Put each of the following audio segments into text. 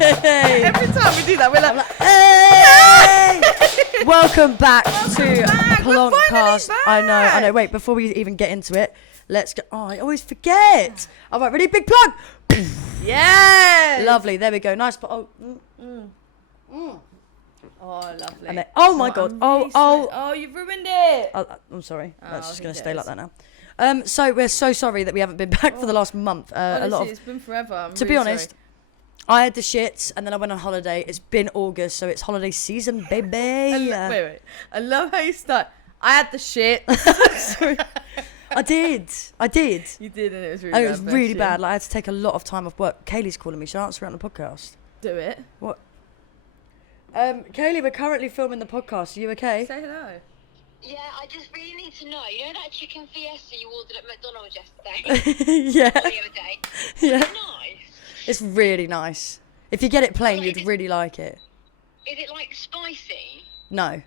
Every time we do that, we're like, hey! Welcome back to Plonkcast. I know. Wait, before we even get into it, let's go. Oh, I always forget. All right, ready? Big plug. yes. Lovely. There we go. Nice. Oh, lovely. and then, oh my God. Oh, you've ruined it. I'm sorry. That's just going to stay like that now. So we're so sorry that we haven't been back for the last month. Honestly, it's been forever. To be honest, I had the shits and then I went on holiday. It's been August, so it's holiday season, baby. Wait. I love how you start. I had the shit. Sorry. I did. You did, and it was really bad. It was really bad. Like, I had to take a lot of time off work. Kaylee's calling me. Should I answer her on the podcast? Do it. What? Kaylee, we're currently filming the podcast. Are you okay? Say hello. Yeah, I just really need to know. You know that chicken fiesta you ordered at McDonald's yesterday? Yeah. Or the other day? Yeah. Is it nice? It's really nice. If you get it plain, Well, you'd really like it. Is it like spicy? No.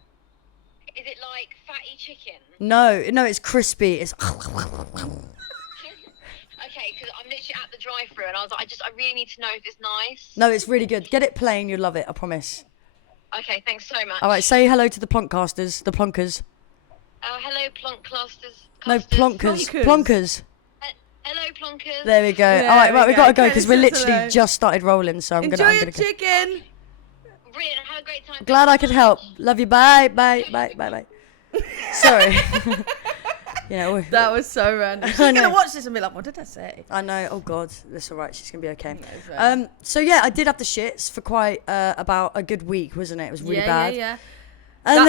Is it like fatty chicken? No, it's crispy. It's. Okay, because I'm literally at the drive-thru and I was like, I really need to know if it's nice. No, it's really good. Get it plain, you'll love it. I promise. Okay, thanks so much. All right, say hello to the Plonkcasters, the Plonkers. Hello, Plonkcasters. No, Plonkers. Plonkers. Hello, Plonkers. There we go. Yeah, All right, we got to go because we Kelly says literally hello. just started rolling, so I'm Enjoy gonna. your chicken. Brilliant, have a great time. Glad I could help. Love you. Bye. Sorry. That was so random. She's I know. gonna watch this and be like, "What did I say?" I know. Oh God, that's all right. She's gonna be okay. No, it's right. So yeah, I did have the shits for quite about a good week, wasn't it? It was really bad. Yeah. And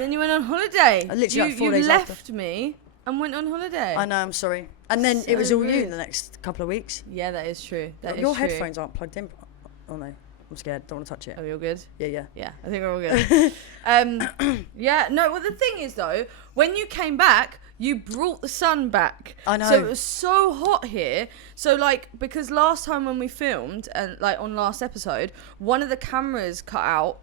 then you went on holiday. Literally like 4 you days left after. me and went on holiday. I know. I'm sorry. And then it was So all you rude. in the next couple of weeks. Yeah, that is true. Your headphones aren't plugged in. Oh no, I'm scared. Don't want to touch it. Are we all good? Yeah. Yeah, I think we're all good. Yeah, no, well, the thing is, though, when you came back, you brought the sun back. I know. So it was so hot here. So, like, because last time when we filmed, and like on last episode, one of the cameras cut out,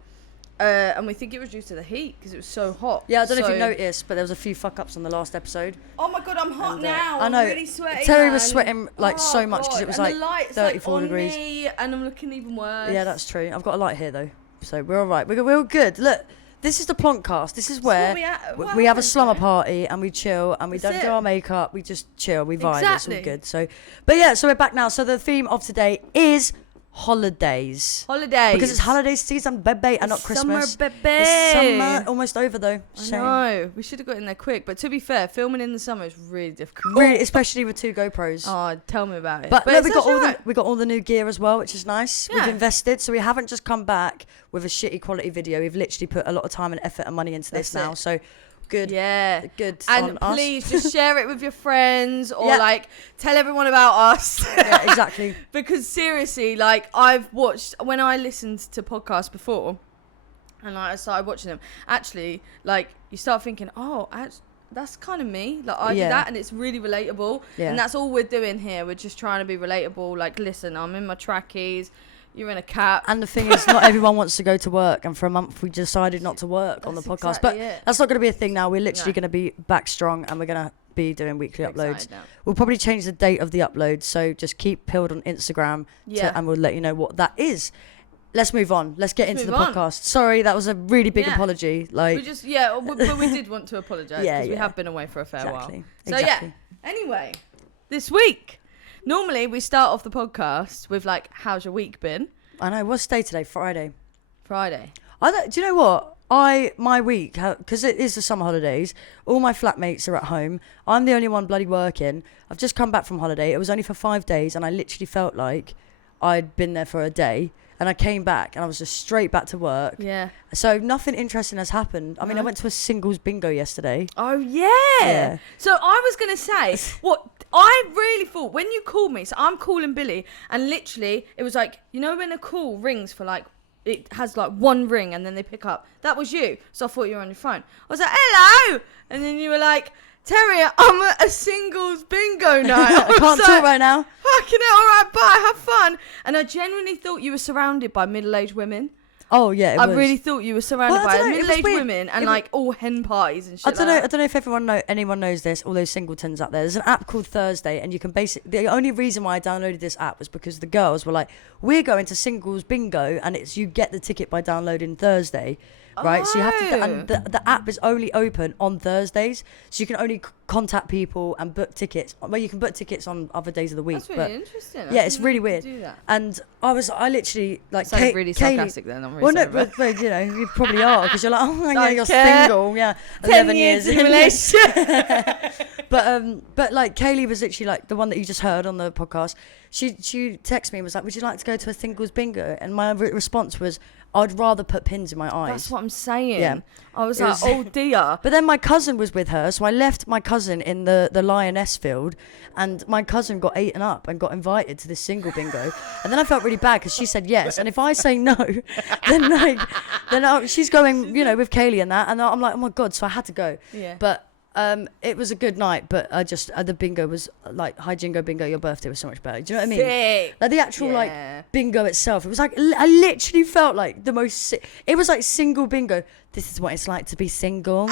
and we think it was due to the heat because it was so hot. Yeah, I don't know if you noticed, but there was a few fuck ups on the last episode. Oh my God, I'm hot now. I know. I'm really sweaty. Terry was sweating like so much because God. it was And like the light's 34 like on degrees. me, and I'm looking even worse. Yeah, that's true. I've got a light here though, so we're all right. We're all good. Look, this is the Plonkcast. This is where what we have a happens, slumber though? party and we chill and we That's don't do it. our makeup. We just chill. We vibe. It's Exactly. all good. So, but yeah, so we're back now. So the theme of today is holidays. Holidays. Because it's holiday season, baby, and not Christmas. Summer, baby. It's summer, almost over though. I know. We should have got in there quick. But to be fair, filming in the summer is really difficult. Really, especially with 2 GoPros. Oh, tell me about it. But look, it's we got actually all alright. we got all the new gear as well, which is nice. Yeah. We've invested, so we haven't just come back with a shitty quality video. We've literally put a lot of time and effort and money into this That's now. it. So good. Yeah. Good And on please us. just share it with your friends or Yeah. like tell everyone about us. Yeah, exactly. Because seriously, like I've watched when I listened to podcasts before and like I started watching them, actually like you start thinking, that's kind of me. Like I Yeah. do that and it's really relatable. Yeah. And that's all we're doing here. We're just trying to be relatable. Like, listen, I'm in my trackies. You're in a cap. And the thing is, not everyone wants to go to work, and for a month we decided not to work on the That's podcast. exactly But it. that's not going to be a thing now. We're literally No. going to be back strong, and we're going to be doing weekly uploads. Excited now. We'll probably change the date of the upload, so just keep peeled on Instagram, Yeah. and we'll let you know what that is. Let's move on. Let's get into the move on. podcast. Sorry, that was a really big Yeah. apology. Like, We just, but we did want to apologise because we Yeah. have been away for a fair Exactly. while. So Exactly. yeah, anyway, this week, normally we start off the podcast with like, how's your week been? I know. What's day today? Friday. Friday. Do you know what? My week, because it is the summer holidays, all my flatmates are at home. I'm the only one bloody working. I've just come back from holiday. It was only for 5 days, and I literally felt like I'd been there for a day. And I came back, and I was just straight back to work. Yeah. So nothing interesting has happened. I mean, I went to a singles bingo yesterday. Oh yeah. Yeah. So I was gonna say what I really thought when you called me. So I'm calling Billy, and literally it was like, you know when a call rings for like it has like one ring and then they pick up. That was you. So I thought you were on your phone. I was like, hello, and then you were like, Terry, I'm at a singles bingo night. I can't talk right now. Fucking hell, all right, bye, have fun. And I genuinely thought you were surrounded by middle-aged women. Oh yeah, I really thought you were surrounded Well, I by don't know, it was middle-aged weird. women and It was- like all hen parties and shit. I don't know. like I don't know if anyone knows this. All those singletons out there. There's an app called Thursday, and you can basically. The only reason why I downloaded this app was because the girls were like, "We're going to singles bingo, and it's you get the ticket by downloading Thursday." Right, so you have to, and the app is only open on Thursdays, so you can only contact people and book tickets. Well, you can book tickets on other days of the week. That's really but interesting. yeah, it's really weird. Do that. And I literally like Sounded really sarcastic then. I'm really well, no, sorry, but you know, you probably are because you're like, oh yeah, Don't you're care. single, yeah, 10 years in a relationship. But like Kaylee was literally like the one that you just heard on the podcast. She texted me and was like, would you like to go to a singles bingo? And my response was, I'd rather put pins in my eyes. That's what I'm saying. Yeah. I was It like, was- oh dear. But then my cousin was with her, so I left my cousin in the lioness field, and my cousin got eaten up and got invited to this single bingo, and then I felt really bad because she said yes, and if I say no, then she's going, you know, with Kaylee and that, and I'm like, oh my god, so I had to go. Yeah. But it was a good night, but I just the bingo was like Hi Jingo Bingo, your birthday was so much better. Do you know what I mean? Sick. Like the actual Yeah. like bingo itself, it was like I literally felt like the most. It was like single bingo. This is what it's like to be single.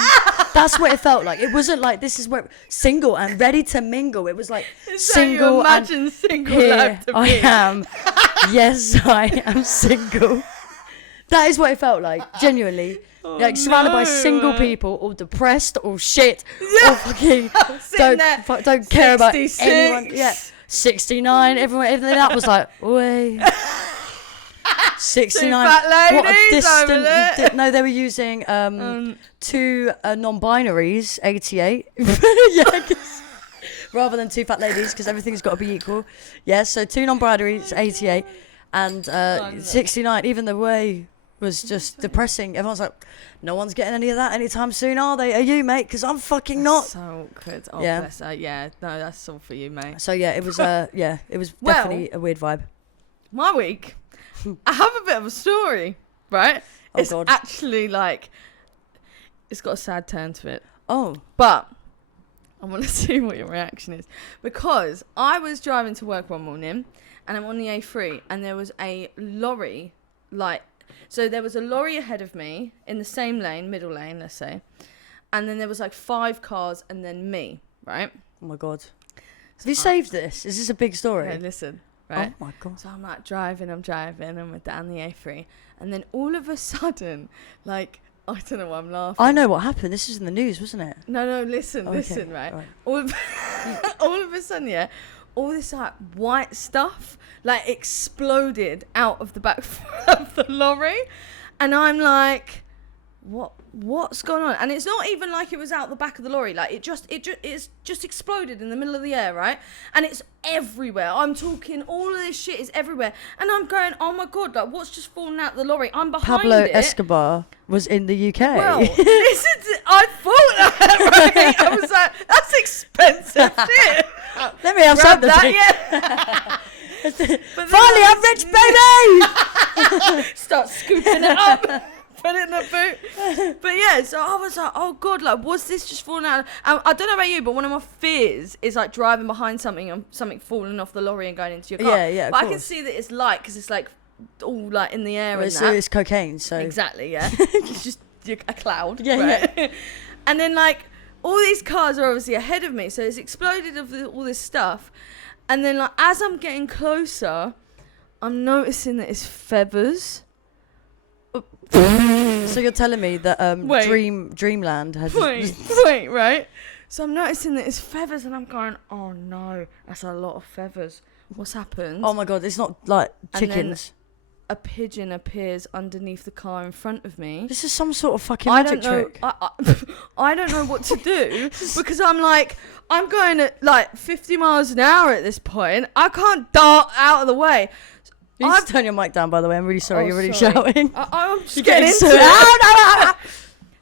That's what it felt like. It wasn't like this is what single and ready to mingle. It was like single you imagine single here life to I be. am. Yes, I am single. That is what it felt like, genuinely. Like surrounded by single people, all depressed, all shit, all fucking don't care about 66. anyone. Yeah, 69. Everyone that was like, oi. 69. Two fat What a ladies over there. no, they were using two non-binaries, 88. Yeah, 'cause- rather than two fat ladies, because everything's got to be equal. Yeah, so two non-binaries, 88, and 69. Even the way was just depressing. Everyone's like, no one's getting any of that anytime soon, are they? Are you, mate? Because I'm fucking not. So awkward. Oh, Yeah. bless her. Yeah, no, that's all for you, mate. So yeah, it was it was Well- definitely a weird vibe. My week, I have a bit of a story, right? Oh, it's God. actually like, it's got a sad turn to it. Oh, But I want to see what your reaction is. Because I was driving to work one morning and I'm on the A3 and there was a lorry, so there was a lorry ahead of me in the same lane, middle lane, let's say. And then there was like 5 cars and then me, right? oh my god. Have you saved this? Is this a big story? Okay, listen, right? Oh my god. So I'm like driving and we're down the A3. And then all of a sudden, like, I don't know why I'm laughing. I know what happened. This was in the news, wasn't it? No, listen, Okay, listen, right? right. All of a sudden, yeah, all this like white stuff like exploded out of the back of the lorry, and I'm like, what's going on? And it's not even like it was out the back of the lorry, like it's just exploded in the middle of the air, right? And it's everywhere. I'm talking, all of this shit is everywhere, and I'm going, oh my god, like what's just fallen out of the lorry? I'm behind Pablo it. Escobar was in the UK. Well, listen to, I thought that, right? I was like, that's expensive shit. Let me have Grab something. that, yeah. But then Finally, I'm rich, baby! start scooping it up, put it in the boot. But yeah, so I was like, oh god, like was this just falling out? I don't know about you, but one of my fears is like driving behind something and something falling off the lorry and going into your car. Yeah, of but I can course. see that it's light because it's like all like in the air Well, and so that. it's cocaine, so Exactly, yeah. It's just a cloud. Yeah, right? And then like all these cars are obviously ahead of me, so it's exploded of all this stuff. And then like as I'm getting closer, I'm noticing that it's feathers. So you're telling me that Wait. Dreamland has Wait, right? So I'm noticing that it's feathers, and I'm going, oh no, that's a lot of feathers. What's happened? Oh my god, it's not like And then- chickens. A pigeon appears underneath the car in front of me. This is some sort of fucking I magic don't know. trick. I don't know what to do because I'm like, I'm going at like 50 miles an hour at this point. I can't dart out of the way. You need to turn your mic down, by the way. I'm really sorry. Oh, You're really sorry. shouting. I'm just You're getting getting into so-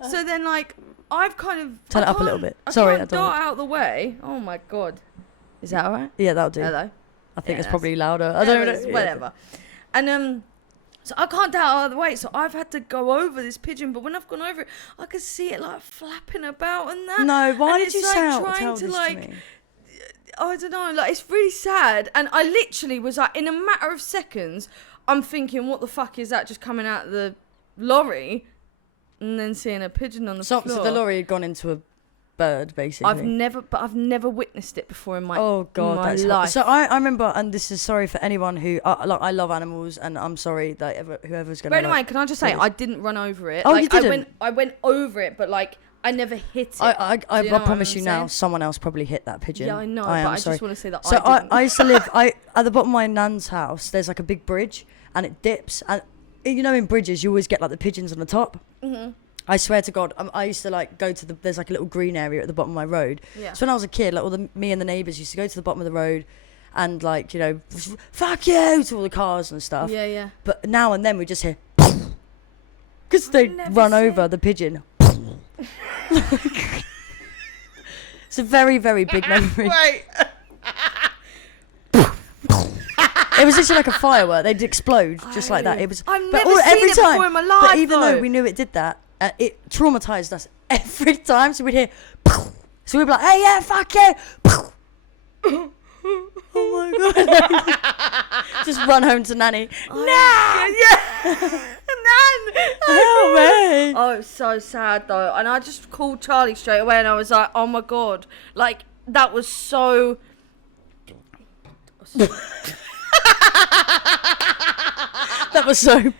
it. So then, like, I've kind of Turn I it up a little can't- bit. I Sorry, can't I don't dart out of the way. Oh my god, is that alright? Yeah, that'll do. Hello. I think Yeah, it's probably louder. I don't know. Whatever. And so I can't dart out of the way. So I've had to go over this pigeon. But when I've gone over it, I could see it like flapping about and that. No, why And did it's, you like, tell trying to, this like, to me? I don't know, like it's really sad. And I literally was like, in a matter of seconds, I'm thinking, what the fuck is that just coming out of the lorry and then seeing a pigeon on the floor. So the lorry had gone into a bird, basically. I've never witnessed it before in my that's life. So I remember, and this is sorry for anyone who I love animals, and I'm sorry that whoever's gonna. But anyway, can I just say I didn't run over it. Oh, you didn't? I went over it, but like I never hit it. I promise you now, saying? someone else probably hit that pigeon. Yeah, I know, I but I sorry. just want to say that So I didn't. I used to live at the bottom of my nan's house. There's like a big bridge, and it dips, and you know in bridges you always get like the pigeons on the top. Mm-hmm. I swear to God, I used to like go to there's like a little green area at the bottom of my road. Yeah. So when I was a kid, like me and the neighbours used to go to the bottom of the road and like, you know, fuck you to all the cars and stuff. Yeah, yeah. But now and then we just hear, because they run over the pigeon. It's a very, very big memory. Right. It was literally like a firework. They'd explode just like that. It was. I've never seen it before in my life. But even though we knew it did that, it traumatized us every time. So we'd hear, so we'd be like, "Hey, yeah, fuck you!" Oh my God! Just run home to Nanny. Nan! Yeah. Nan! Oh man! Oh, it was so sad though, and I just called Charlie straight away, and I was like, "Oh my God!" Like that was so. That was so.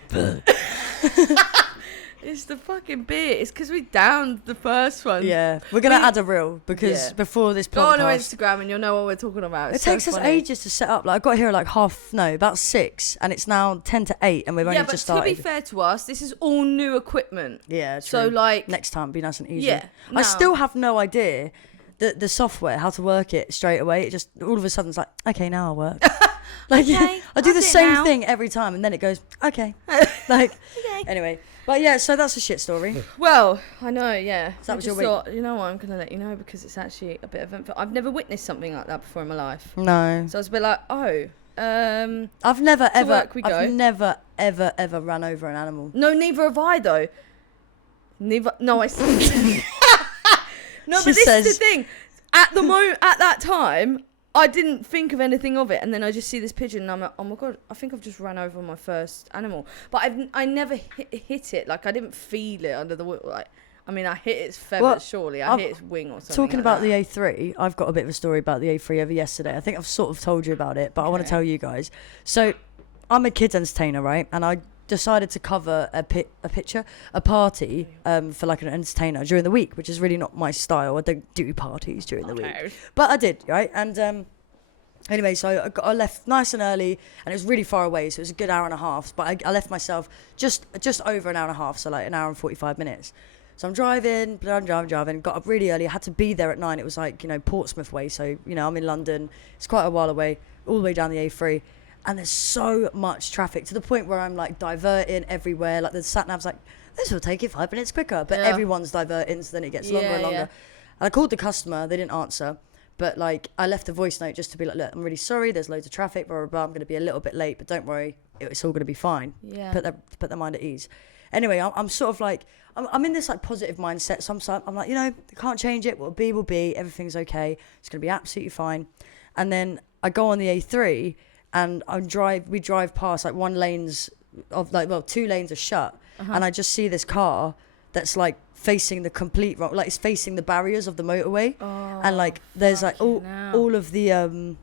It's the fucking beer. It's because we downed the first one. Yeah, we're gonna add a reel because before this Go on our podcast, Instagram and you'll know what we're talking about. it takes us ages to set up. Like I got here at like about 6, and it's now 10 to 8, and we've only just started. To be fair to us, this is all new equipment. Yeah, true. So like next time, be nice and easy. Yeah, I still have no idea the software, how to work it straight away. It just all of a sudden it's like, okay, now I'll work. Like Okay, I do the same now. thing every time, and then it goes okay. Like anyway, but yeah, so that's a shit story. Well, I know, yeah. So that I was just your week. thought, you know what, I'm gonna let you know because it's actually a bit of info. I've never witnessed something like that before in my life. No, So I was a bit like, I've never ever, work we go. I've never ever run over an animal. no, neither have I though. Neither. No, I. No, She but this says- is the thing. At the moment, at that time, I didn't think of anything of it, and then I just see this pigeon, and I'm like, oh my God, I think I've just ran over my first animal. But I never hit it. Like I didn't feel it under the like. I mean, I hit its feathers. Well, surely, I hit its wing or something. Talking like about that. the A3, I've got a bit of a story about the A3 over yesterday. I think I've sort of told you about it, but I want to Okay. tell you guys. So, I'm a kids entertainer, right? And I decided to cover a party for like an entertainer during the week, which is really not my style. I don't do parties during the week, but I did, right? And anyway, so I left nice and early, and it was really far away, so it was a good hour and a half. But I left myself just over an hour and a half, so like an hour and 45 minutes. So I'm driving, got up really early. I had to be there at 9. It was like, you know, Portsmouth way. So, you know, I'm in London. It's quite a while away, all the way down the A3. And there's so much traffic to the point where I'm like diverting everywhere. Like the sat nav's like, this will take you 5 minutes quicker. But everyone's diverting, so then it gets longer and longer. Yeah. And I called the customer. They didn't answer. But like, I left a voice note just to be like, look, I'm really sorry. There's loads of traffic, blah, blah, blah. I'm going to be a little bit late, but don't worry. It's all going to be fine. Yeah. Put their mind at ease. Anyway, I'm sort of like, I'm in this like positive mindset. So I'm like, you know, can't change it. What will be. Everything's okay. It's going to be absolutely fine. And then I go on the A3 and we drive past like two lanes are shut. And I just see this car that's like facing the complete wrong, like it's facing the barriers of the motorway. And like, there's like all of the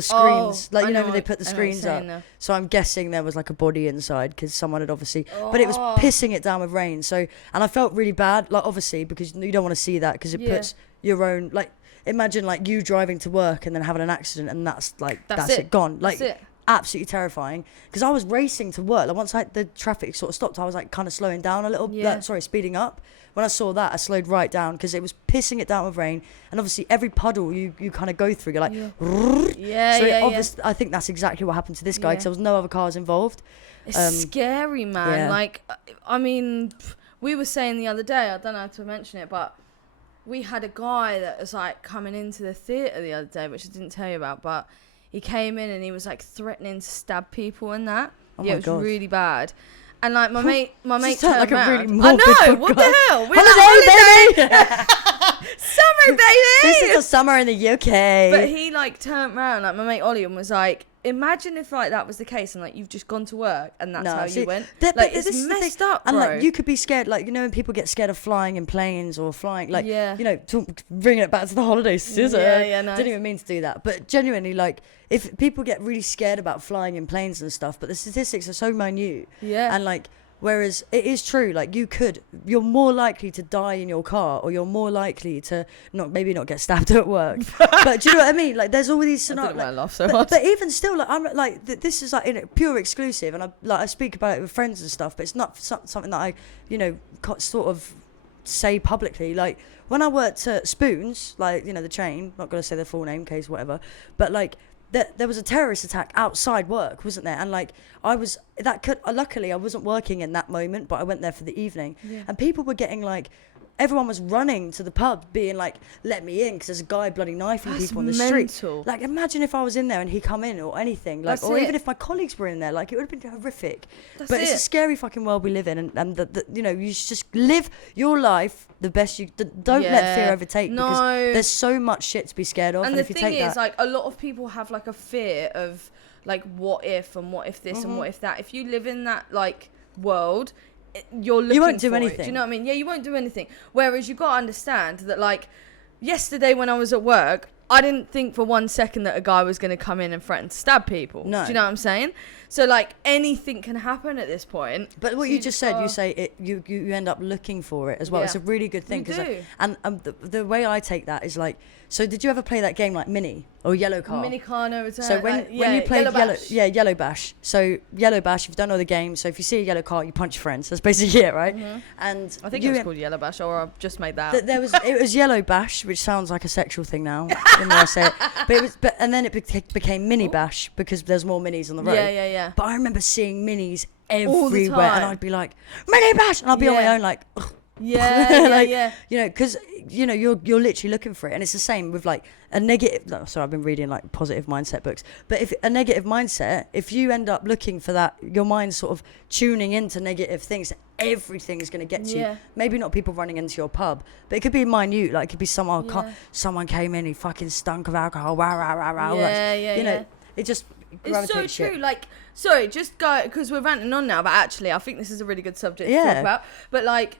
screens, like, you know, when they put the screens up. So I'm guessing there was like a body inside because someone had obviously, but it was pissing it down with rain. So, and I felt really bad, like obviously, because you don't want to see that because it puts your own, like, imagine like you driving to work and then having an accident and that's it gone. Like, That's it. Absolutely terrifying because I was racing to work. Like once the traffic sort of stopped, I was like kind of slowing down a little, speeding up. When I saw that, I slowed right down because it was pissing it down with rain, and obviously every puddle you kind of go through, you're like, I think that's exactly what happened to this guy because there was no other cars involved. It's scary, man. yeah. Like, I mean, we were saying the other day, I don't know how to mention it, but we had a guy that was like coming into the theatre the other day, which I didn't tell you about, but he came in and he was like threatening to stab people and that. Oh yeah, my it was God. really bad. And like my mate This turned sounds like a round. really I morbid know. What the podcast. hell? We're Holiday, like, baby! summer summer, baby. This is the summer in the UK. But he like turned around, like my mate Ollie, and was like, imagine if like that was the case and like you've just gone to work and that's how you went. Like it's messed up, bro. And like you could be scared, like when people get scared of flying in planes or flying, like bringing it back to the holiday scissor. Nice. Didn't even mean to do that, but genuinely, like if people get really scared about flying in planes and stuff, but the statistics are so minute. Yeah. And like. Whereas it is true, like you're more likely to die in your car, or you're more likely to maybe not get stabbed at work. But do you know what I mean? Like there's all these scenarios. I laugh so much. But even still, like I'm like this is like pure exclusive, and I speak about it with friends and stuff. But it's not something that I sort of say publicly. Like when I worked at Spoons, like the chain. Not gonna say their full name, case whatever. But like. There was a terrorist attack outside work, wasn't there? And like luckily I wasn't working in that moment, but I went there for the evening, and people were getting like, everyone was running to the pub being like, let me in, because there's a guy bloody knifing people on the street. Like imagine if I was in there and he come in or anything, like, even if my colleagues were in there, like it would have been horrific. But it's a scary fucking world we live in, and you should just live your life the best you don't let fear overtake, because there's so much shit to be scared of. And if the you thing take is, like a lot of people have like a fear of like what if and what if this and what if that. If you live in that like world, you won't do anything. Do you know what I mean? Yeah, you won't do anything. Whereas you got to understand that, like, yesterday when I was at work, I didn't think for 1 second that a guy was going to come in and threaten to stab people. No. Do you know what I'm saying? So, like, anything can happen at this point. But what you just said, you say it. You end up looking for it as well. Yeah. It's a really good thing. And the way I take that is like, so did you ever play that game like Mini or Yellow Car? Mini Car, no return. So when you played Yellow Bash. So Yellow Bash, you've done all the games. So if you see a yellow car, you punch your friends. That's basically it, right? Mm-hmm. And I think it was called Yellow Bash, or I've just made that. It was Yellow Bash, which sounds like a sexual thing now when I say it. And then it became Mini Bash because there's more minis on the road. Yeah. But I remember seeing minis everywhere, and I'd be like, Mini Bash, and I'd be on my own like. Ugh. Yeah. Because you're literally looking for it, and it's the same with like a negative. No, sorry, I've been reading like positive mindset books, but if a negative mindset, if you end up looking for that, your mind's sort of tuning into negative things. Everything is going to get to you. Maybe not people running into your pub, but it could be minute. Like it could be someone came in, he fucking stunk of alcohol. It just. It's so true. Like, sorry, just go because we're ranting on now, but actually, I think this is a really good subject to talk about. But like.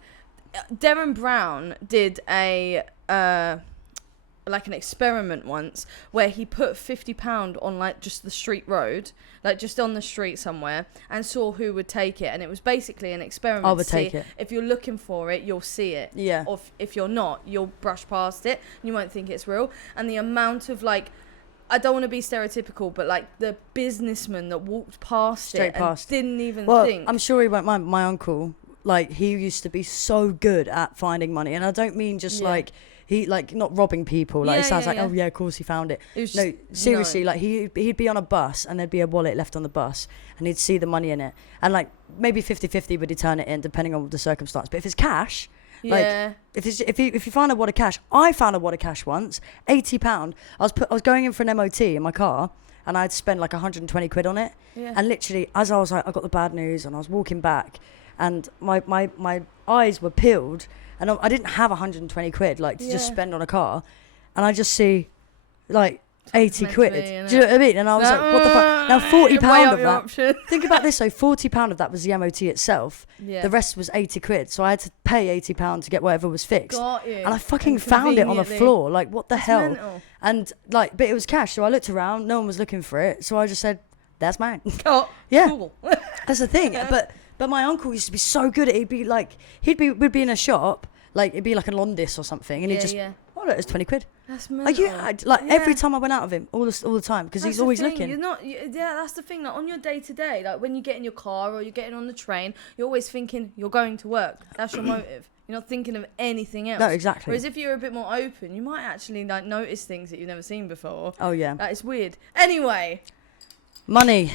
Darren Brown did a like an experiment once where he put £50 on like just the street road, like just on the street somewhere, and saw who would take it. And it was basically an experiment. I would take it. If you're looking for it, you'll see it. Yeah. Or if you're not, you'll brush past it. And you won't think it's real. And the amount of like, I don't want to be stereotypical, but like the businessman that walked past and didn't even think. I'm sure he won't mind. My uncle. Like he used to be so good at finding money, and I don't mean just like he like not robbing people. Like it sounds like oh yeah, of course he found it. No, seriously, like he'd be on a bus and there'd be a wallet left on the bus, and he'd see the money in it, and like maybe 50-50 would he turn it in depending on the circumstance. But if it's cash, like if you find a wad of cash, I found a wad of cash once, £80. I was going in for an MOT in my car. And I'd spend like 120 quid on it, and literally as I was like, I got the bad news, and I was walking back. And my eyes were peeled, and I didn't have 120 quid like to just spend on a car, and I just see like 80 quid. Do you know what I mean? And I was like, what the fuck? Now £40 of that. Think about this. So £40 of that was the MOT itself. The rest was 80 quid. So I had to pay £80 to get whatever was fixed. Got you. And I fucking found it on the floor. Like what the hell? Mental. And like, but it was cash. So I looked around. No one was looking for it. So I just said, "That's mine." Oh, yeah. Cool. That's the thing. But my uncle used to be so good at it. We'd be in a shop, like it'd be like a Londis or something, and he'd just, oh look, it's 20 quid. That's mental. Every time I went out of him, all the time, because he's always looking. That's the thing. Like on your day to day, like when you get in your car or you're getting on the train, you're always thinking you're going to work. That's your motive. You're not thinking of anything else. No, exactly. Whereas if you're a bit more open, you might actually like notice things that you've never seen before. Oh yeah. That is weird. Anyway, money.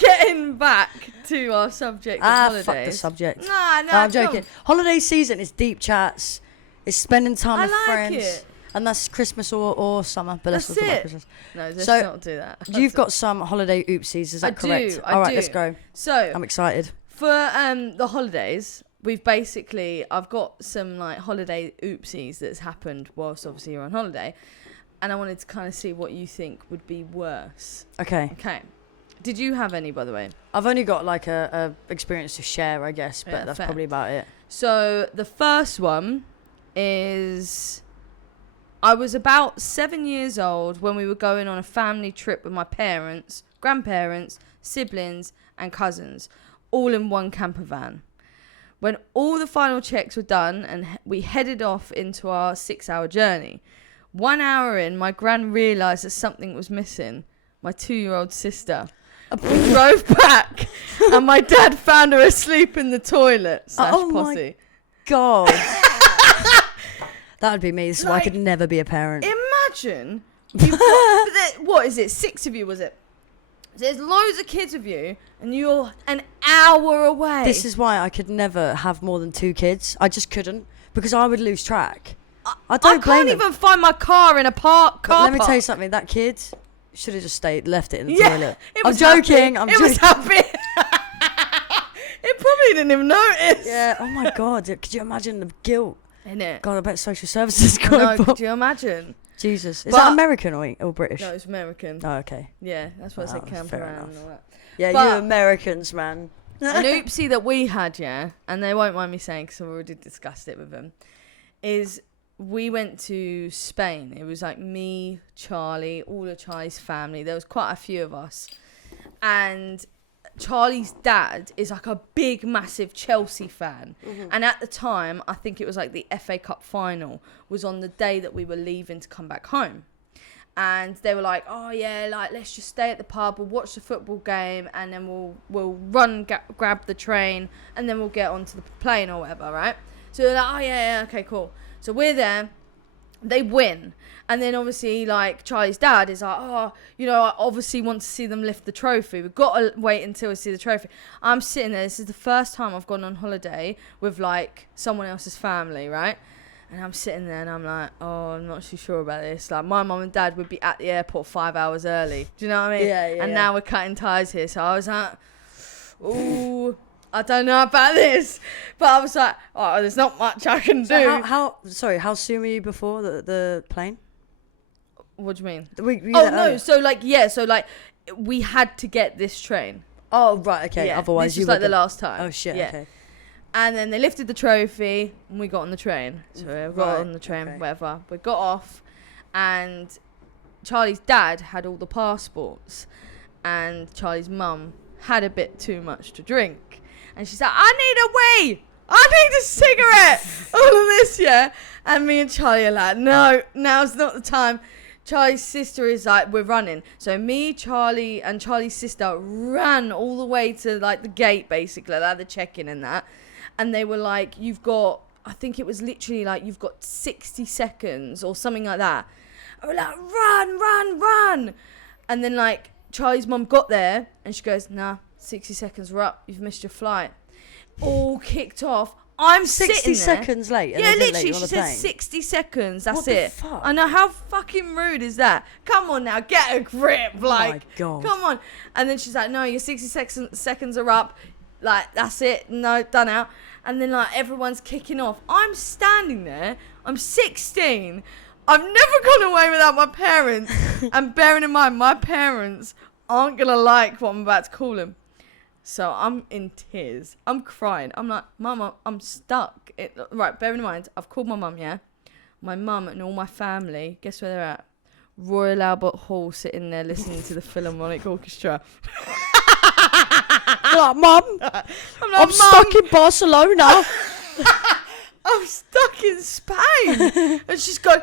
Getting back to our subject of holidays. Fuck the subject. No, I'm joking. Holiday season is deep chats. It's spending time with friends. It. And that's Christmas or summer. But let's not talk about Christmas. No, let's not do that. You've got some holiday oopsies, is that correct? I do. Let's go. So I'm excited. For the holidays, I've got some like holiday oopsies that's happened whilst obviously you're on holiday, and I wanted to kind of see what you think would be worse. Okay. Did you have any, by the way? I've only got like a experience to share, I guess, but that's fair. probably about it. So the first one is, I was about 7 years old when we were going on a family trip with my parents, grandparents, siblings and cousins, all in one camper van. When all the final checks were done and we headed off into our 6-hour journey, 1 hour in, my gran realised that something was missing. My 2-year-old sister. We drove back and my dad found her asleep in the toilet / posse. My God. That would be me, so I could never be a parent. Imagine, what is it, 6 of you, was it? There's loads of kids of you and you're an hour away. This is why I could never have more than 2 kids. I just couldn't, because I would lose track. I can't even find my car in a car Let me park. tell you something, that kid should have just left it in the toilet. It was I'm joking. Happy. It was happy. It probably didn't even notice. Yeah. Oh my God. Could you imagine the guilt? Innit? God, I bet social services No, got could you imagine? Jesus. Is that American or British? No, it's American. Oh, okay. Yeah, that's why I said camper fair van enough. and all that. Yeah, But- you Americans, man. An oopsie that we had, yeah, and they won't mind me saying because I've already discussed it with them, is we went to Spain. It was like me, Charlie, all of Charlie's family. There was quite a few of us. And Charlie's dad is like a big, massive Chelsea fan. Mm-hmm. And at the time, I think it was like the FA Cup final was on the day that we were leaving to come back home. And they were like, oh yeah, like let's just stay at the pub, we'll watch the football game, and then we'll run, grab the train, and then we'll get onto the plane or whatever, right? So they're like, oh yeah, okay, cool. So we're there, they win, and then obviously like Charlie's dad is like, oh, you know, I obviously want to see them lift the trophy. We've got to wait until we see the trophy. I'm sitting there. This is the first time I've gone on holiday with like someone else's family, right? And I'm sitting there and I'm like, oh, I'm not too sure about this. Like, my mum and dad would be at the airport 5 hours early. Do you know what I mean? Yeah. And now we're cutting ties here. So I was like, ooh, I don't know about this. But I was like, oh, there's not much I can do. So how soon were you before the plane? What do you mean? No. So we had to get this train. Oh, right, okay. Yeah, Otherwise this was like the last time. Oh, shit, yeah. okay. And then they lifted the trophy and we got on the train. So we got on the train, whatever. We got off and Charlie's dad had all the passports and Charlie's mum had a bit too much to drink. And she's like, I need a wee! I need a cigarette! All of this, yeah? And me and Charlie are like, no, now's not the time. Charlie's sister is like, we're running. So me, Charlie, and Charlie's sister ran all the way to like the gate, basically, like the check-in and that. And they were like, you've got, I think it was literally like, you've got 60 seconds or something like that. And we're like, run. And then like, Charlie's mum got there and she goes, nah, 60 seconds are up. You've missed your flight. All kicked off. I'm 60 sitting there. seconds late. Yeah, literally, she said 60 seconds. That's what it. The fuck? I know, how fucking rude is that? Come on now, get a grip. Like, my God. Come on. And then she's like, no, your 60 seconds are up. Like, that's it. No, done out. And then, like, everyone's kicking off. I'm standing there. I'm 16. I've never gone away without my parents. And bearing in mind, my parents aren't going to like what I'm about to call them. So I'm in tears. I'm crying. I'm like, Mama, I'm stuck. Right, bearing in mind, I've called my mum, yeah? My mum and all my family, guess where they're at? Royal Albert Hall, sitting there listening to the Philharmonic Orchestra. Like, Mum, I'm stuck in Barcelona. I'm stuck in Spain. And she's going,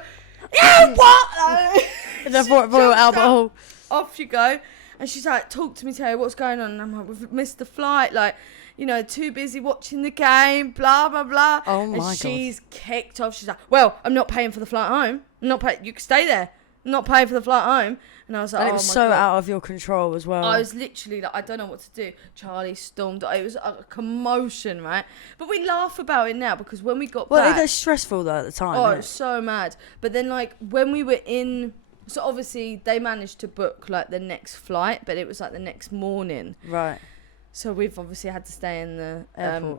yeah, what? The Royal Albert Hall. Off you go. And she's like, talk to me, Terry, what's going on? And I'm like, we've missed the flight. Like, you know, too busy watching the game, blah, blah, blah. Oh, my God. And she's kicked off. She's like, well, I'm not paying for the flight home. I'm not paying. You can stay there. I'm not paying for the flight home. And I was like, And it was so out of your control as well. I was literally like, I don't know what to do. Charlie stormed. It was a commotion, right? But we laugh about it now because when we got back. Well, it's stressful though at the time. Oh, it was so mad. But then, like, when we were in. So obviously they managed to book like the next flight, but it was like the next morning. Right. So we've obviously had to stay in the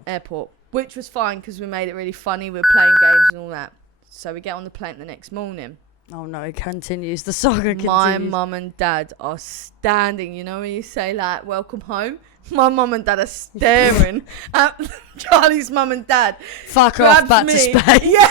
airport. which was fine because we made it really funny. We were playing games and all that. So we get on the plane the next morning. Oh no, it continues. The saga continues. My mum and dad are standing. You know when you say like "welcome home"? My mum and dad are staring at Charlie's mum and dad. Fuck off, back to Spain. Yeah.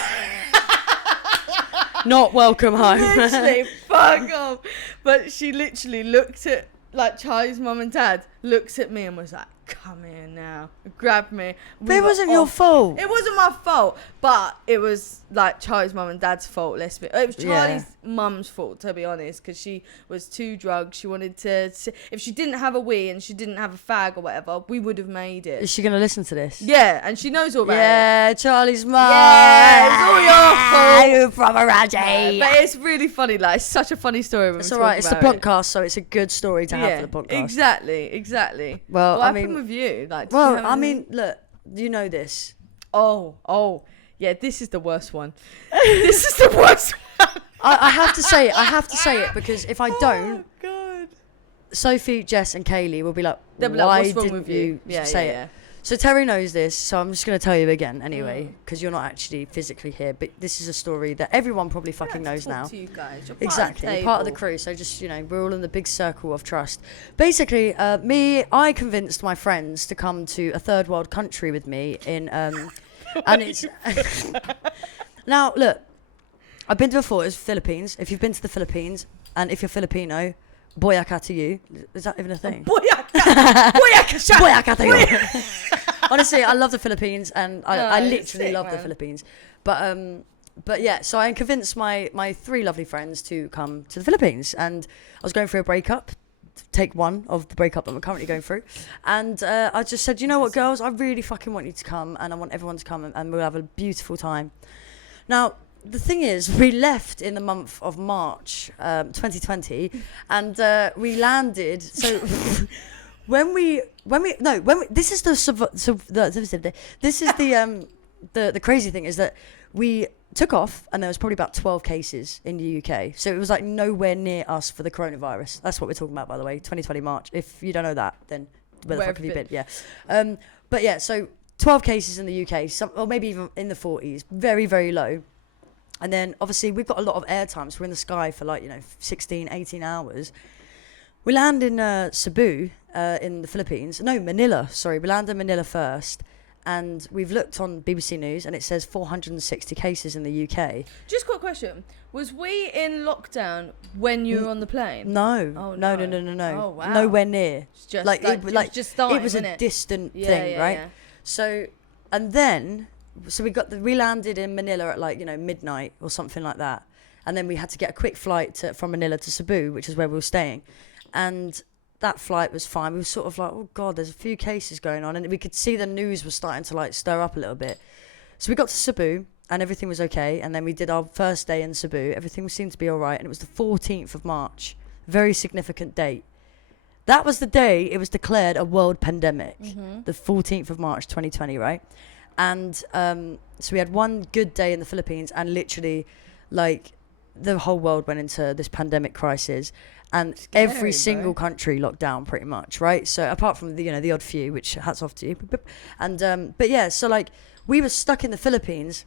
Not welcome home. Literally, fuck off. But she literally looked at, like, Charlie's mum and dad looked at me and was like, come here now. Grabbed me. But it wasn't your fault. It wasn't my fault, but it was, like, Charlie's mum and dad's fault. It was Charlie's mum's fault, to be honest, because she was too drugged. She wanted to... If she didn't have a wee and she didn't have a fag or whatever, we would have made it. Is she going to listen to this? Yeah, and she knows all about it. Yeah, Charlie's mum. Yeah, it's all your fault. You from a Raji. Yeah, but it's really funny. Like, it's such a funny story. When It's we all right. talk It's the about it. Plonkcast, so it's a good story to have for the podcast. Exactly. Well, what I happened mean, with you? Like, did you well, have I anything? mean, look, you know this. Oh, yeah. This is the worst one. This is the worst one. I have to say it because if I don't, Oh God. Sophie, Jess, and Kaylee will be like, They'll be like, why "What's wrong didn't with you Yeah, say yeah, it? So Terry knows this, so I'm just going to tell you again anyway, because you're not actually physically here, but this is a story that everyone probably fucking knows now. To you guys. You're Exactly, part of the, part of the table. crew. So just, we're all in the big circle of trust. Basically, I convinced my friends to come to a third world country with me in, and it's now look, I've been to before. It's Philippines. If you've been to the Philippines, and if you're Filipino, boyaka to you. Is that even a thing? Boyaka to you. Honestly, I love the Philippines, and I literally love the Philippines. But yeah, so I convinced my three lovely friends to come to the Philippines, and I was going through a breakup, take one of the breakup that I'm currently going through, and I just said, you know what, girls, I really fucking want you to come, and I want everyone to come, and we'll have a beautiful time. Now, the thing is, we left in the month of March 2020, and we landed. So this is the crazy thing is that we took off, and there was probably about 12 cases in the UK. So it was like nowhere near us for the coronavirus. That's what we're talking about, by the way. 2020 March. If you don't know that, then where the fuck have you been? Yeah. But yeah, so 12 cases in the UK, or maybe even in the 40s. Very, very low. And then obviously we've got a lot of airtime, so we're in the sky for 16, 18 hours. We land in Cebu in the Philippines. No, Manila. Sorry, we land in Manila first. And we've looked on BBC News, and it says 460 cases in the UK. Just quick question: was we in lockdown when you were on the plane? No. Oh, no. Oh, wow. Nowhere near. It's just it was just starting, it was wasn't a it? distant thing, right? Yeah. So, and then, we landed in Manila at midnight or something like that. And then we had to get a quick flight from Manila to Cebu, which is where we were staying. And that flight was fine. We were sort of like, oh God, there's a few cases going on. And we could see the news was starting to stir up a little bit. So we got to Cebu and everything was okay. And then we did our first day in Cebu. Everything seemed to be all right. And it was the 14th of March. Very significant date. That was the day it was declared a world pandemic. Mm-hmm. The 14th of March, 2020, right? And so we had one good day in the Philippines, and literally the whole world went into this pandemic crisis, and Scary, every single country locked down pretty much, right? So apart from the odd few, which hats off to you. And but yeah, so we were stuck in the Philippines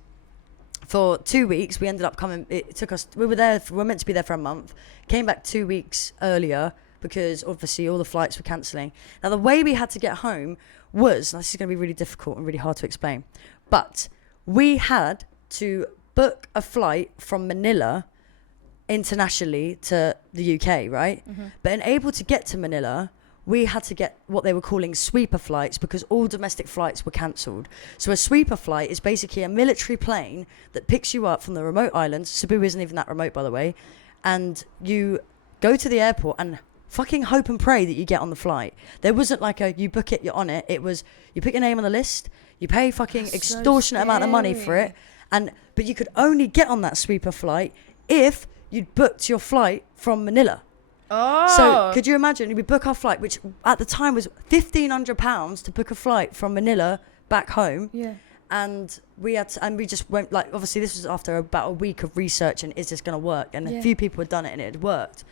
for 2 weeks. We ended up it took us, we were meant to be there for a month, came back 2 weeks earlier because obviously all the flights were cancelling. Now the way we had to get home was, this is going to be really difficult and really hard to explain, but we had to book a flight from Manila internationally to the UK, right? Mm-hmm. But in able to get to Manila, we had to get what they were calling sweeper flights because all domestic flights were cancelled. So a sweeper flight is basically a military plane that picks you up from the remote islands. Cebu isn't even that remote, by the way. And you go to the airport and fucking hope and pray that you get on the flight. There wasn't you book it, you're on it. It was, you put your name on the list, you pay fucking extortionate amount of money for it, but you could only get on that sweeper flight if you'd booked your flight from Manila. Oh. So could you imagine, we book our flight, which at the time was £1,500 to book a flight from Manila back home. Yeah. And we just went, obviously this was after about a week of research and is this going to work? And a few people had done it and it had worked.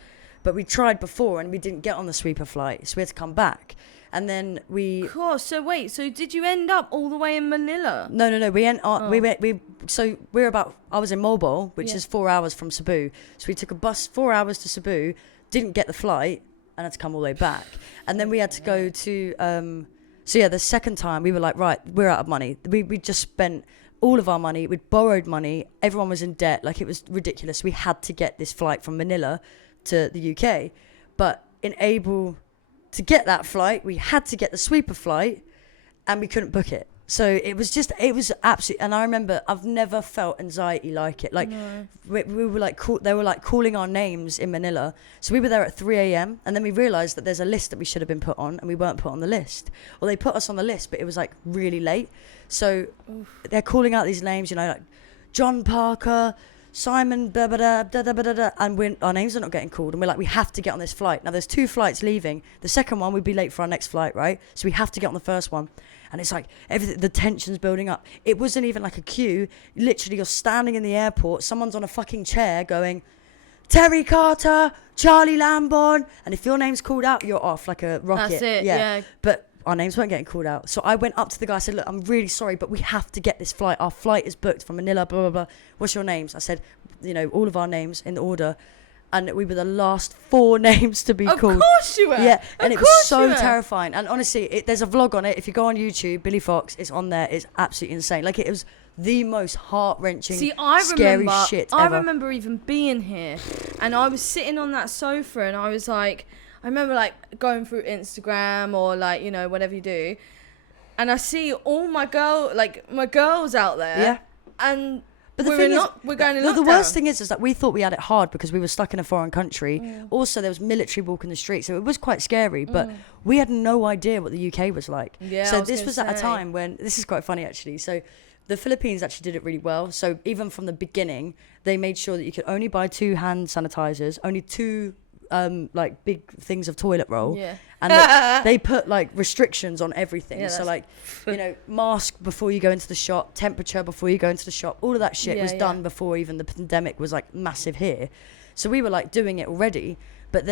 But we tried before and we didn't get on the sweeper flight, so we had to come back. And then we... Cool. So wait, so did you end up all the way in Manila? No. We're about... I was in Mobile, which is 4 hours from Cebu. So we took a bus 4 hours to Cebu, didn't get the flight, and had to come all the way back. And then we had to go to... the second time we were like, right, we're out of money. We just spent all of our money. We'd borrowed money. Everyone was in debt. Like, it was ridiculous. We had to get this flight from Manila to the UK. But able to get that flight, we had to get the sweeper flight, and we couldn't book it. So it was absolutely, and I remember I've never felt anxiety like it. Like, we were like, they were like calling our names in Manila. So we were there at 3 a.m. and then we realized that there's a list that we should have been put on, and we weren't put on the list. Or they put us on the list, but it was like really late. So they're calling out these names, you know, like John Parker, Simon, blah, blah, blah, blah, blah, blah, blah, and our names are not getting called. And we're like, we have to get on this flight. Now, there's 2 flights leaving. The second one, we'd be late for our next flight, right? So we have to get on the first one. And it's like, everything, the tension's building up. It wasn't even like a queue. Literally, you're standing in the airport. Someone's on a fucking chair going, Terry Carter, Charlie Lamborn. And if your name's called out, you're off like a rocket. That's it, yeah. But our names weren't getting called out. So I went up to the guy. I said, look, I'm really sorry, but we have to get this flight. Our flight is booked from Manila, blah, blah, blah. What's your names? I said, you know, all of our names in order. And we were the last 4 names to be called. Of course you were. Yeah, and it was so were. terrifying. And honestly, there's a vlog on it. If you go on YouTube, Billy Fox, it's on there. It's absolutely insane. Like, it was the most heart-wrenching, scary shit ever. I remember even being here, and I was sitting on that sofa, and I was like, I remember like going through Instagram or like, you know, whatever you do, and I see all my girls out there. Yeah. And but the thing is, we're going in the lockdown. worst thing is that we thought we had it hard because we were stuck in a foreign country. Also, there was military walking the streets, so it was quite scary. But we had no idea what the UK was like. Yeah, so this was at a time when, this is quite funny actually. So the Philippines actually did it really well. So even from the beginning, they made sure that you could only buy 2 hand sanitizers, only 2 like big things of toilet roll. Yeah. And they put like restrictions on everything. Yeah, so like, you know, mask before you go into the shop, temperature before you go into the shop, all of that shit was done before even the pandemic was like massive here. So we were like doing it already, but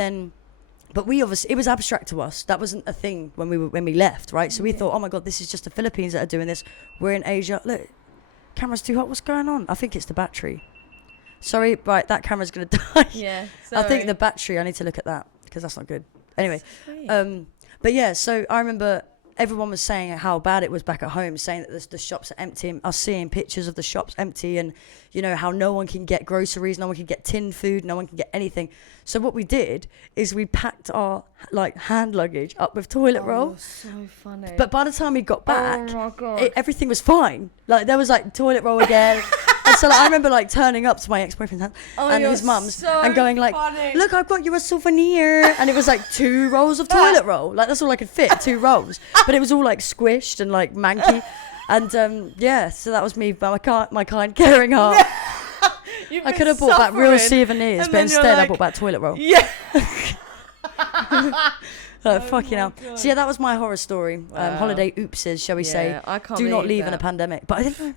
we obviously, it was abstract to us. That wasn't a thing when we left, right? So we thought, oh my God, this is just the Philippines that are doing this. We're in Asia. Look, camera's too hot. What's going on? I think it's the battery. Sorry, right, that camera's going to die. Yeah, I think the battery, I need to look at that because that's not good. Anyway, but yeah, so I remember everyone was saying how bad it was back at home, saying that the shops are empty, and us seeing pictures of the shops empty, and you know how no one can get groceries, no one can get tin food, no one can get anything. So what we did is we packed our like hand luggage up with toilet roll. So funny. But by the time we got back, oh my God. Everything was fine. Like there was like toilet roll again. And so like, I remember like turning up to my ex-boyfriend's house and his mum's so and going like, funny. look, I've got you a souvenir. And it was like 2 rolls of toilet roll. Like that's all I could fit, 2 rolls. But it was all like squished and like manky. And yeah, so that was me by my kind, caring heart. I could have bought back real souvenirs, but instead I bought back toilet roll. Yeah. Fucking hell. God. So yeah, that was my horror story. Holiday oopses, shall we say. I can't Do not believe leave in that. a pandemic. But I didn't know.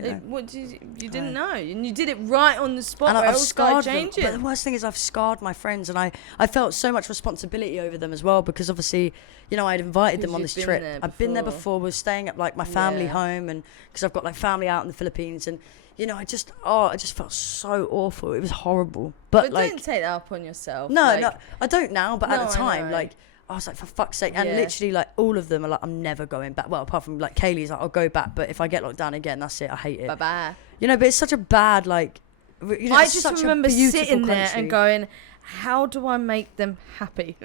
You didn't know, and you did it right on the spot. And I've scarred them. changing. But the worst thing is I've scarred my friends, and I felt so much responsibility over them as well, because obviously, you know, I'd invited them on this trip. I've been there before. We're staying at like my family home, and because I've got like family out in the Philippines, and you know, I just felt so awful. It was horrible. But like, don't take that up on yourself. No, I don't now. But at the I time, know. like, I was like, for fuck's sake. And literally, like, all of them are like, I'm never going back. Well, apart from like Kaylee's, like, I'll go back, but if I get locked down again, that's it. I hate it. Bye bye. You know, but it's such a bad, like, you know, I it's just such remember a beautiful sitting there country. and going, how do I make them happy?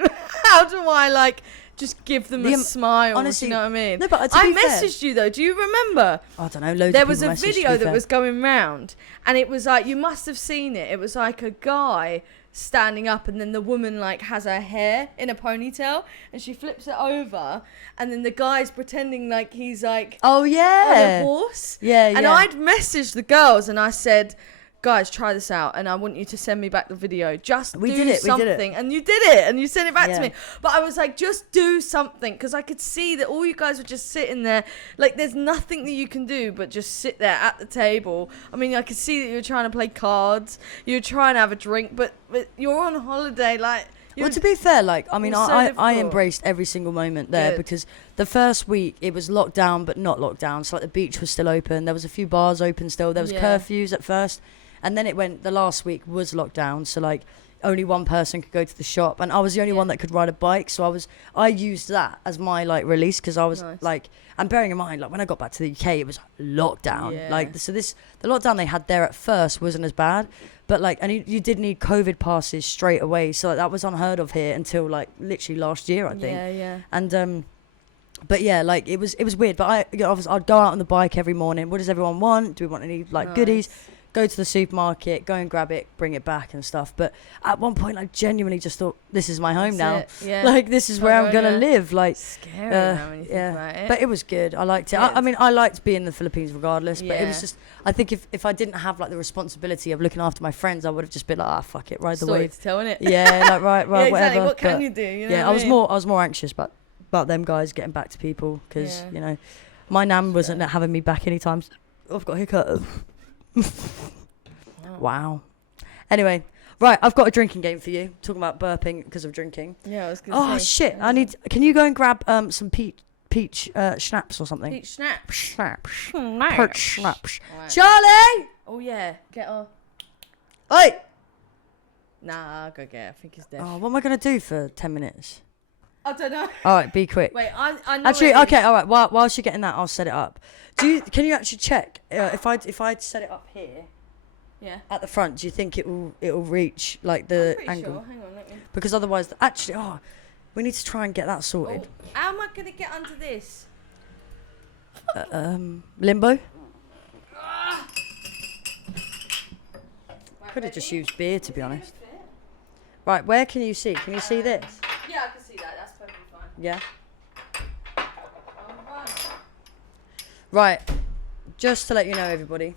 How do I like just give them a smile? Honestly, do you know what I mean? No, but to I be fair, messaged you though. Do you remember? I don't know. Loads There of was people a messaged, to video be that fair. was going round, and it was like, you must have seen it. It was like a guy standing up, and then the woman like has her hair in a ponytail, and she flips it over, and then the guy's pretending like he's like Oh yeah, on a horse. Yeah, And I'd messaged the girls and I said, guys, try this out, and I want you to send me back the video. Just We do did it. something. And you did it, and you sent it back Yeah. to me. But I was like, just do something, because I could see that all you guys were just sitting there. Like, there's nothing that you can do but just sit there at the table. I mean, I could see that you were trying to play cards. You were trying to have a drink, but you're on holiday. Like, Well, to be fair, like, I mean, It was so I difficult. embraced every single moment there Good. because the first week it was locked down but not locked down. So like the beach was still open. There was a few bars open still. There was Yeah. curfews at first, and then it went. The last week was locked down, so like only one person could go to the shop, and I was the only one that could ride a bike. So I used that as my like release because I was Nice. like, and bearing in mind, like when I got back to the UK, it was lockdown. Yeah. Like so the lockdown they had there at first wasn't as bad. But like, and you did need COVID passes straight away, so like, that was unheard of here until like literally last year, I think. Yeah. And but yeah, like it was weird. But I'd go out on the bike every morning. What does everyone want? Do we want any like goodies? Go to the supermarket, go and grab it, bring it back and stuff. But at one point, I genuinely just thought, this is my home now. That's it, yeah. Like this is where I'm gonna live. Like Scary now when you think about it. but it was good. I liked it. Yeah. I mean, I liked being in the Philippines regardless. But it was Yeah. just, I think if I didn't have like the responsibility of looking after my friends, I would have just been like, fuck it, ride the Story wave. to tell, innit? Yeah, like right, Yeah, exactly. whatever. What can But you do? You know yeah, what I was more anxious about them guys getting back to people because Yeah. you know, my nan wasn't having me back anytime. I've got a hiccup. Wow. Anyway, right, I've got a drinking game for you. Talking about burping because of drinking. Yeah, I was gonna Oh say. shit! Can you go and grab some peach schnapps or something? Peach snap. Schnapps. Snap. Peach schnapps. Alright. Charlie! Oh yeah, get off. Oi! Nah, I'll go get it. I think he's dead. Oh, what am I gonna do for 10 minutes? I don't know. All right, be quick. Wait, I know. Actually, it is. okay, all right. While she's getting that, I'll set it up. Can you actually check if I set it up here Yeah. at the front? Do you think it will reach like I'm the pretty angle? sure. Hang on, let me. Because otherwise, actually, we need to try and get that sorted. Oh, how am I gonna get under this? Limbo. Right, Could have just ready? used beer, to be honest. Right, where can you see? Can you see this? Yeah, I can see that. That's perfectly fine. Yeah. Alright. Right, just to let you know, everybody.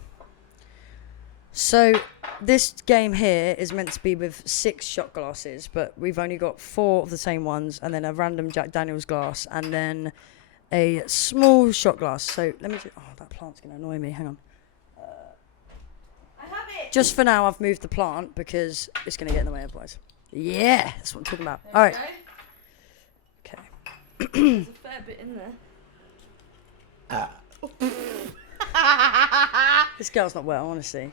So, this game here is meant to be with 6 shot glasses, but we've only got 4 of the same ones, and then a random Jack Daniels glass, and then a small shot glass. So, let me just... Oh, that plant's going to annoy me. Hang on. I have it. Just for now, I've moved the plant because it's going to get in the way otherwise. Yeah, that's what I'm talking about. There All we right. go. Okay. There's a fair bit in there. This girl's not well, honestly.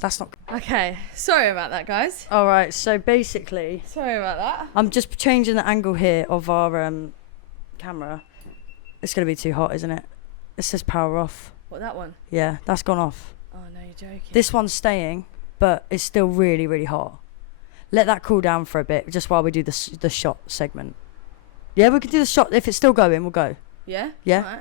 That's not... Okay, sorry about that, guys. All right, so basically... Sorry about that. I'm just changing the angle here of our camera. It's going to be too hot, isn't it? It says power off. What, that one? Yeah, that's gone off. Oh no, you're joking. This one's staying, but it's still really, really hot. Let that cool down for a bit, just while we do the shot segment. Yeah, we can do the shot. If it's still going, we'll go. Yeah? Yeah? Alright.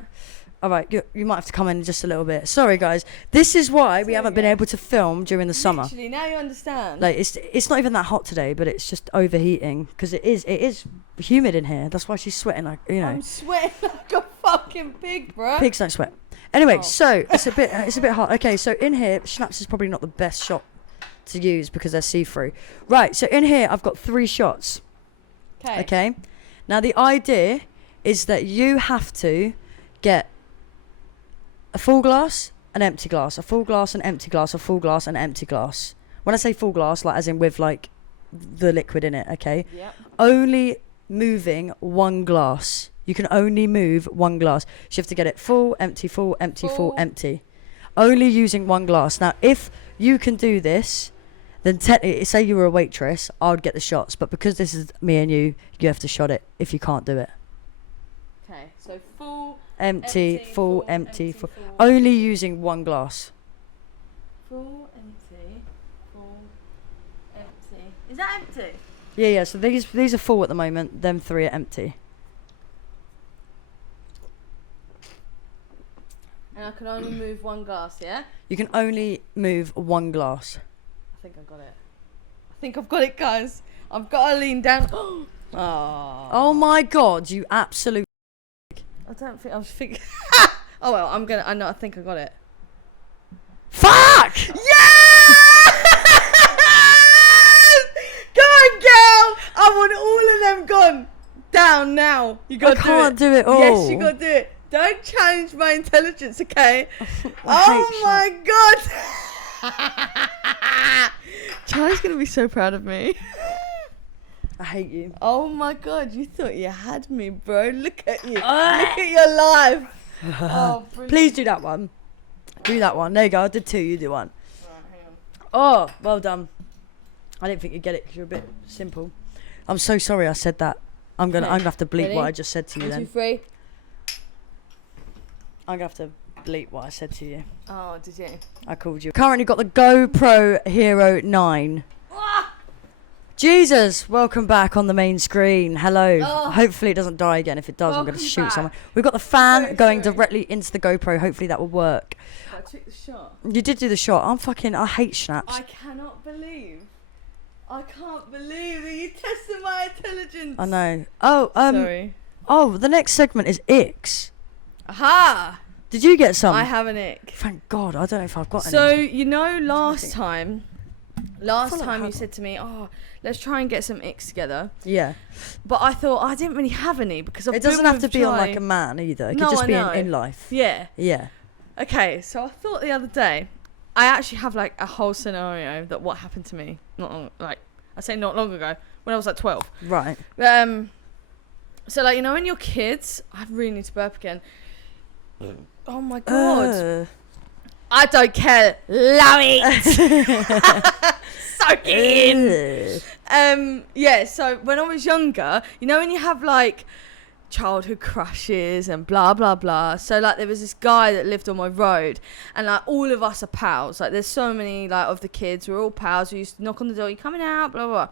All right, you might have to come in just a little bit. Sorry, guys. This is why we haven't been able to film during the summer. Literally, now you understand. Like it's not even that hot today, but it's just overheating because it is humid in here. That's why she's sweating like, you know. I'm sweating like a fucking pig, bro. Pigs don't sweat. Anyway, Oh. so it's a bit hot. Okay, so in here, schnapps is probably not the best shot to use because they're see-through. Right, so in here I've got 3 shots. Okay. Now the idea is that you have to get a full glass, an empty glass, a full glass, an empty glass, a full glass, an empty glass. When I say full glass, like as in with like the liquid in it, okay? Yep. Only moving one glass. You can only move one glass. So you have to get it full, empty, full, empty, full, Full. empty. Only using one glass. Now, if you can do this, then technically, say you were a waitress, I would get the shots. But because this is me and you have to shot it if you can't do it. Okay, so full, Empty, full, full, empty, empty, full. full. Only using one glass. full, empty, full, empty. Is that empty? Yeah. So these are full at the moment. Them 3 are empty. And I can only move one glass, yeah? You can only move one glass. I think I got it. I think I've got it, guys. I've got to lean down. Oh. Oh my God! You absolute. I don't think I was thinking. Oh well, I know. I think I got it. Fuck! Yeah! Go on, girl! I want all of them gone down now. You got I to can't do it all. Yes, you got to do it. Don't challenge my intelligence, okay? hate Oh my god! Charlie's gonna be so proud of me. I hate you. Oh my God, you thought you had me, bro. Look at you. Look at your life. Oh, brilliant. Please do that one. Do that one. There you go. I did 2. You do 1. Right, hang on. Oh, well done. I didn't think you'd get it because you're a bit simple. I'm so sorry I said that. I'm gonna have to bleep Ready? what I just said to you 1, 2, then. 3. I'm gonna have to bleep what I said to you. Oh, did you? I called you. Currently got the GoPro Hero 9. Jesus, welcome back on the main screen. Hello. Oh. Hopefully it doesn't die again. If it does, I'm going to Welcome shoot back. someone. We've got the fan Very going sorry. directly into the GoPro. Hopefully that will work. I took the shot. You did do the shot. I hate snaps. I cannot believe. I can't believe that you tested my intelligence. I know. Oh, Sorry. Oh, the next segment is icks. Aha! Did you get some? I have an ick. Thank God. I don't know if I've got So, any. you know, last think. time like you how- said to me, oh, let's try and get some icks together. Yeah. But I thought I didn't really have any because I've It doesn't been have to with be on Jai. like a man either. It No, could just I be know. in life. Yeah. Yeah. Okay, so I thought the other day, I actually have like a whole scenario that what happened to me not long ago, when I was like 12. Right. So like, you know, when you're kids, I really need to burp again. Oh my God. I don't care. Love it. Soak it in. Yeah, so when I was younger, you know when you have like childhood crushes and blah blah blah, so like there was this guy that lived on my road and like all of us are pals, like there's so many like of the kids, we're all pals, we used to knock on the door, you coming out, blah blah blah.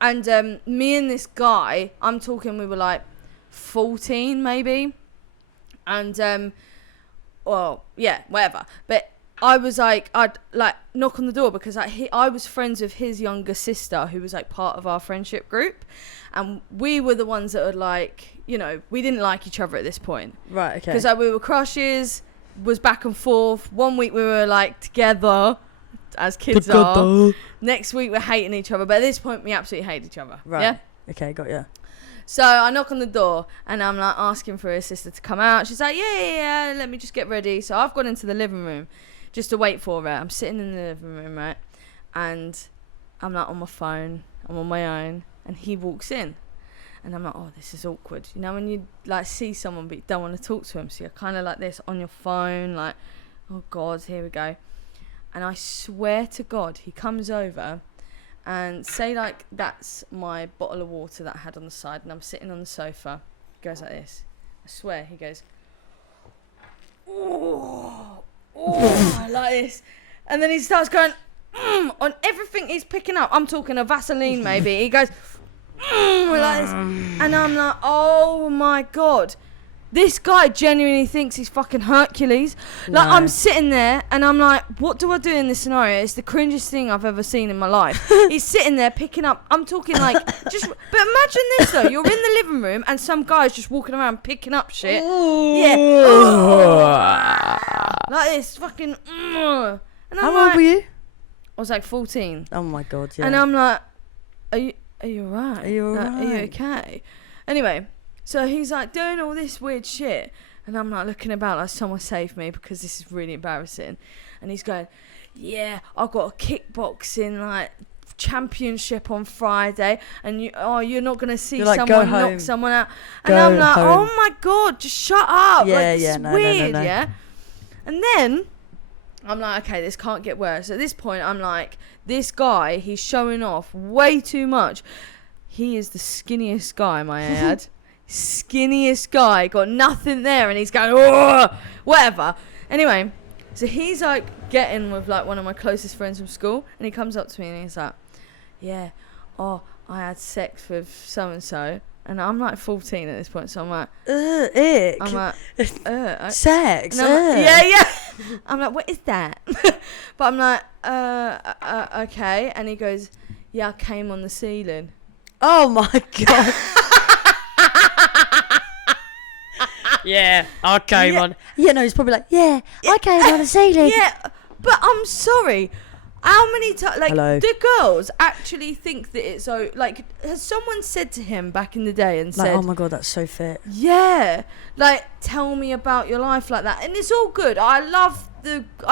And me and this guy, I'm talking we were like 14 maybe, and well, yeah, whatever, but I was like, I'd like knock on the door because I was friends with his younger sister who was like part of our friendship group, and we were the ones that would like, you know, we didn't like each other at this point. Right, okay. Because like, we were crushes, was back and forth. One week we were like together, as kids are. Next week we're hating each other, but at this point we absolutely hate each other. Right. Yeah? Okay, got you. So I knock on the door and I'm like asking for her sister to come out. She's like, yeah, let me just get ready. So I've gone into the living room just to wait for her. I'm sitting in the living room, right? And I'm like on my phone. I'm on my own. And he walks in. And I'm like, oh, this is awkward. You know, when you like see someone but you don't want to talk to him. So you're kind of like this on your phone, like, oh God, here we go. And I swear to God, he comes over and say like that's my bottle of water that I had on the side and I'm sitting on the sofa. He goes like this. I swear, he goes, oh, like this. And then he starts going on everything he's picking up. I'm talking a Vaseline maybe. He goes like this. And I'm like, oh my God. This guy genuinely thinks he's fucking Hercules. Like, No. I'm sitting there and I'm like, what do I do in this scenario? It's the cringiest thing I've ever seen in my life. He's sitting there picking up, I'm talking like, just, but imagine this though, you're in the living room and some guy's just walking around picking up shit. Yeah. Like this, fucking, and I'm How like, old were you? I was like 14. Oh my God, yeah. And I'm like, are you alright? Are you Like, are you alright? okay? Anyway, so he's like doing all this weird shit. And I'm like looking about like someone save me because this is really embarrassing. And he's going, yeah, I've got a kickboxing like championship on Friday. And you're not going to see You're like, someone "Go knock home. someone out. And Go I'm like, home. oh my God, just shut up. Yeah, like, this yeah, is no, no, weird, no. yeah? And then I'm like, okay, this can't get worse. At this point, I'm like, this guy, he's showing off way too much. He is the skinniest guy, my ad. Skinniest guy, got nothing there, and he's going, oh, whatever. Anyway, so he's like getting with like one of my closest friends from school, and he comes up to me and he's like, yeah, oh, I had sex with so and so. And I'm like 14 at this point, so I'm like, ick. I'm like, Sex. and I'm like, yeah. I'm like, what is that? But I'm like, okay. And he goes, yeah, I came on the ceiling. Oh my God. Yeah, I came yeah. on. Yeah, no, he's probably like, yeah, I came on the ceiling. Yeah, but I'm sorry. How many times, like, Hello. do girls actually think that it's so, like, has someone said to him back in the day and Like, said, oh my God, that's so fit. yeah, like, tell me about your life like that? And it's all good. I love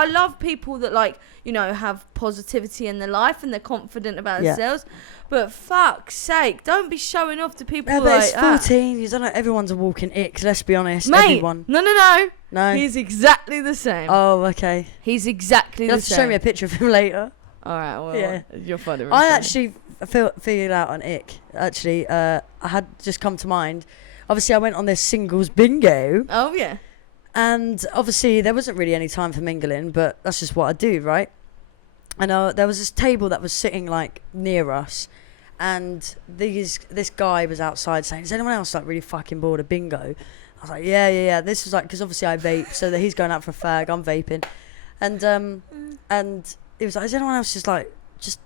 love people that like, you know, have positivity in their life and they're confident about themselves. But fuck's sake, don't be showing off to people Yeah, but like it's 14. You don't know. Everyone's a walking ick. Let's be honest. Mate, Everyone. No. No. He's exactly the same. Oh, okay. He's exactly You the have to same. show me a picture of him later. All right, well, Yeah. you're funny. I actually figured out an ick. Actually, I had just come to mind. Obviously, I went on this singles bingo. Oh, yeah. And obviously, there wasn't really any time for mingling, but that's just what I do, right? And there was this table that was sitting like near us, and this guy was outside saying, "Is anyone else like really fucking bored of bingo?" I was like, "Yeah." This was like because obviously I vape, so that he's going out for a fag, I'm vaping, and it was like, "Is anyone else just like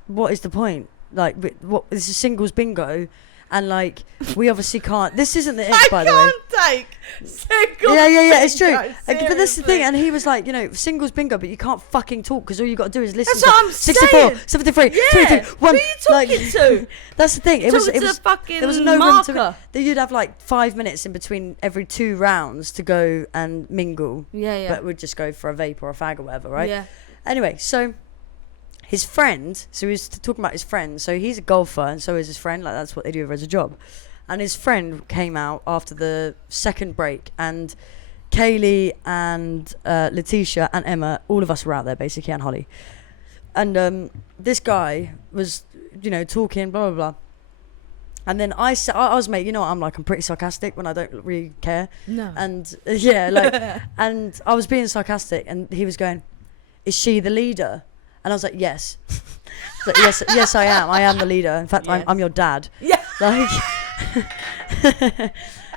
what is the point? Like, what this is singles bingo." And like we obviously can't. This isn't the ick, by the way. I can't take singles. Yeah. It's true. bingo, But that's the seriously. thing. And he was like, you know, singles bingo, but you can't fucking talk because all you got to do is listen. That's what I'm 64, saying. 73, Yeah. 22, 1. Who are you talking to? That's the thing. It was. Talking to the fucking There was no marker. room to. You'd have like 5 minutes in between every 2 rounds to go and mingle. Yeah. But we'd just go for a vape or a fag or whatever, right? Yeah. Anyway, so his friend. So he was talking about his friend. So he's a golfer, and so is his friend. Like that's what they do as a job. And his friend came out after the second break, and Kaylee and Letitia and Emma, all of us were out there basically, and Holly. And this guy was, you know, talking, blah, blah, blah. And then I was, mate, you know what, I'm pretty sarcastic when I don't really care. No. And yeah, like, and I was being sarcastic, and he was going, "Is she the leader?" And I was like, "Yes." I was like, yes, I am. I am the leader. In fact, Yes. I'm your dad. Yeah. Like,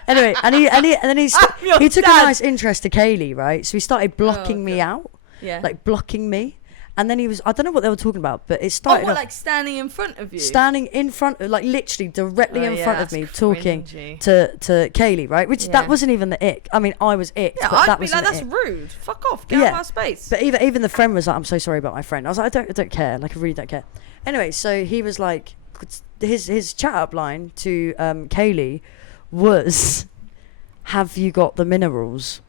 anyway, and then he took dad. a nice interest to Kaylee, right? So he started blocking me out, Yeah. like blocking me, and then I don't know what they were talking about, but it oh, started what, off like standing in front of you? standing in front, like literally directly in front of me, that's talking cringy. to Kaylee, right? Which Yeah. that wasn't even the ick. I mean, I was icked, Yeah, but I'd that be wasn't like, the that's ick. rude. Fuck off. Get out of my space. But even the friend was like, "I'm so sorry about my friend." I was like, I don't care. Like, I really don't care. Anyway, so he was like, his chat up line to Kaylee was, "Have you got the minerals?"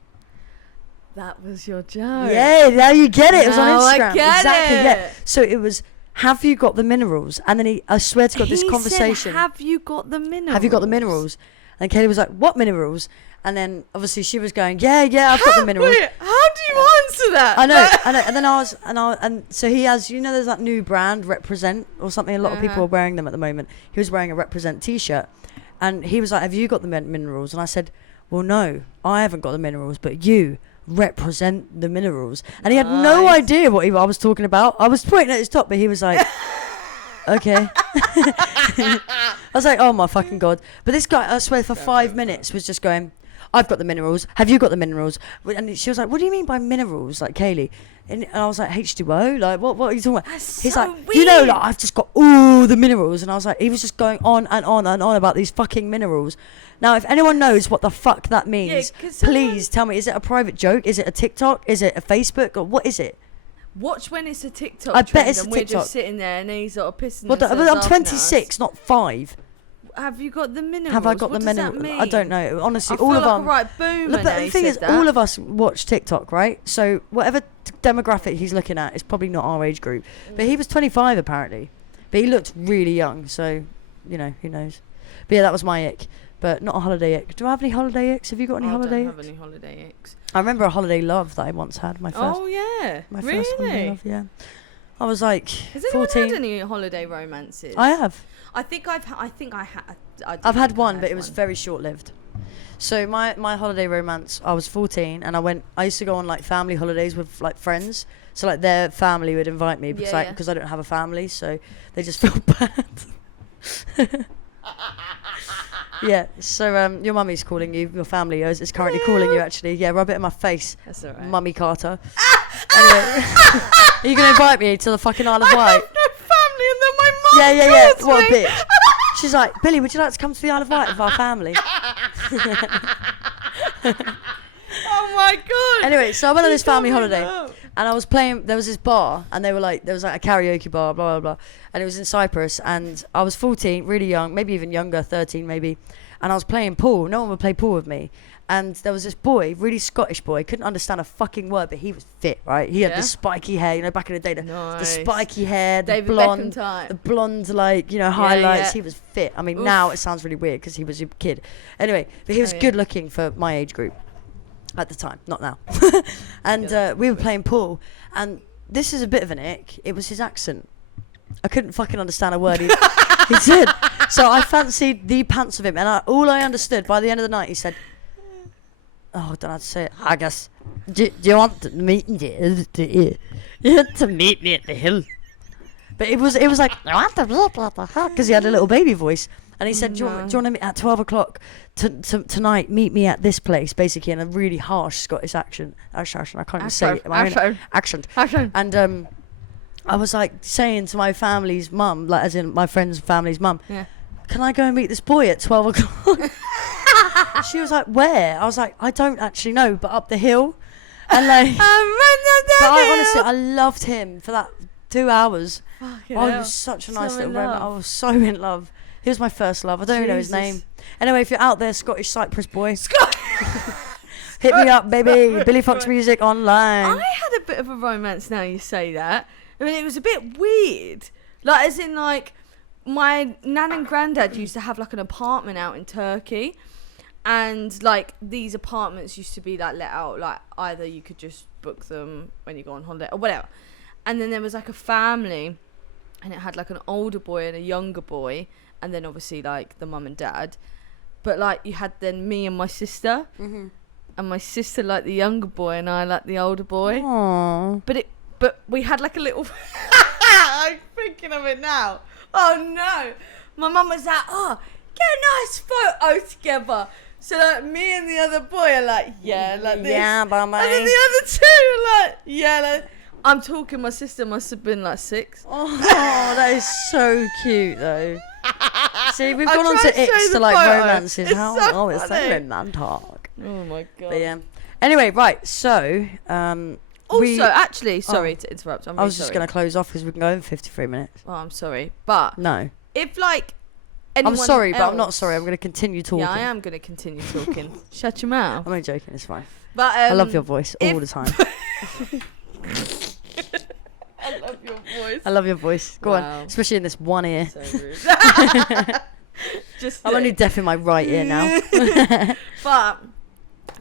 That was your joke. Yeah, now you get it. It was on Now I Instagram. get Exactly. it. Yeah. So it was, "Have you got the minerals?" And then I swear to God, this He conversation. said, have you got the minerals? Have you got the minerals? And Kaylee was like, "What minerals?" And then obviously she was going, "Yeah, I've got the minerals." Wait, how do you answer that? I know. And then and so he has, you know, there's that new brand, Represent or something. A lot of people are wearing them at the moment. He was wearing a Represent t-shirt, and he was like, "Have you got the minerals?" And I said, "Well, no, I haven't got the minerals, but you represent the minerals." And he had no Nice. idea what I was talking about. I was pointing at his top, but he was like, "Okay." I was like, "Oh my fucking God." But this guy, I swear, for 5 minutes was just going, "I've got the minerals. Have you got the minerals?" And she was like, "What do you mean by minerals?" Like, Kaylee. And I was like, "H2O? Like, what are you talking about?" That's He's so like, "You know, weird. like, I've just got all the minerals." And I was like, he was just going on and on and on about these fucking minerals. Now, if anyone knows what the fuck that means, 'cause please tell me. Is it a private joke? Is it a TikTok? Is it a Facebook? Or what is it? Watch when it's a TikTok I bet trend it's a and we're TikTok. just sitting there and he's sort of pissing But themselves I'm laughing at us. 26, not 5. Have you got the minerals? Have I got What the does that minerals? mean? I don't know. Honestly, I feel all of like our... a right boomer Look, now but the you thing said is, that. all of us watch TikTok, right? So whatever demographic he's looking at is probably not our age group. But he was 25 apparently. But he looked really young, so, you know, who knows. But yeah, that was my ick. But not a holiday ick. Do I have any holiday icks? Have you got any holiday I don't icks? have any holiday icks. I remember a holiday love that I once had. My first Oh yeah, first holiday really? love, yeah. I was like Has anyone 14. had any holiday romances? I have. I think I had. I've had one, but it was very short-lived. So my holiday romance, I was 14, and I used to go on like family holidays with like friends. So like their family would invite me because Yeah. because I don't have a family, so they just feel bad. Yeah. So your mummy's calling you. Your family is currently calling you. Actually, yeah. Rub it in my face, That's alright. Mummy Carter. Anyway, are you gonna invite me to the fucking Isle of I Wight? have no family, and then my mum Yeah. calls What a me. bitch. She's like, "Billy, would you like to come to the Isle of Wight with our family?" Oh my god. Anyway, so I went on this family told me holiday, that. and I was playing. There was this bar, and there was like a karaoke bar, blah blah blah, and it was in Cyprus. And I was 14, really young, maybe even younger, 13 maybe. and I was playing pool. No one would play pool with me. And there was this boy, really Scottish boy, couldn't understand a fucking word, but he was fit, right? He had this spiky hair, you know, back in the day, the spiky hair, the David blonde, Beckham type. the blonde, like, you know, highlights. yeah. He was fit. I mean, Oof. now it sounds really weird because he was a kid. Anyway, but he was good looking for my age group at the time, not now. And we were playing pool, and this is a bit of an ick. It was his accent. I couldn't fucking understand a word he said. So I fancied the pants of him, and all I understood by the end of the night, he said, "Oh, I don't know how to say it. I guess. Do you want to meet me? You want to meet me at the hill?" But it was like, because he had a little baby voice, and he said, "Do you want to meet at 12 o'clock tonight? Meet me at this place," basically in a really harsh Scottish accent. I can't even say it. Accent. And I was like saying to my family's mum, like as in my friend's family's mum, "Can I go and meet this boy at 12 o'clock?" She was like, "Where?" I was like, "I don't actually know, but up the hill." And like, but honestly, I loved him for that 2 hours. He was such a nice little romance. I was so in love. He was my first love. I don't even know his name. Anyway, if you're out there, Scottish Cyprus boy, hit me up, baby. Billy Fox Music online. I had a bit of a romance now you say that. I mean, it was a bit weird. Like, as in, like, my nan and granddad used to have, like, an apartment out in Turkey. And, like, these apartments used to be, like, let out. Like, either you could just book them when you go on holiday or whatever. And then there was, like, a family. And it had, like, an older boy and a younger boy. And then, obviously, like, the mum and dad. But, like, you had then me and my sister. Mm-hmm. And my sister liked the younger boy and I liked the older boy. Aww. But we had like a little... I'm thinking of it now. Oh no. My mum was like, "Oh, get a nice photo together." So like me and the other boy are like, yeah, like this. Yeah, mama. And then the other two are like, yeah, like... I'm talking, my sister must have been like 6. Oh, that is so cute though. See, we've gone on to show icks the to like photo. romances. It's How? so Oh, it's so funny. romantic. Oh my God. But yeah. Anyway, right. So, Also, actually, sorry to interrupt. I was just going to close off because we can go in 53 minutes. Oh, I'm sorry. But No. if like I'm anyone sorry, but I'm not else- sorry. I'm going to continue talking. Yeah, I am going to continue talking. Shut your mouth. I'm only joking. It's fine. But I love your voice all if- the time. I love your voice. I love your voice. Go Wow. on. Especially in this one ear. So rude. Just I'm only deaf in my right ear now. But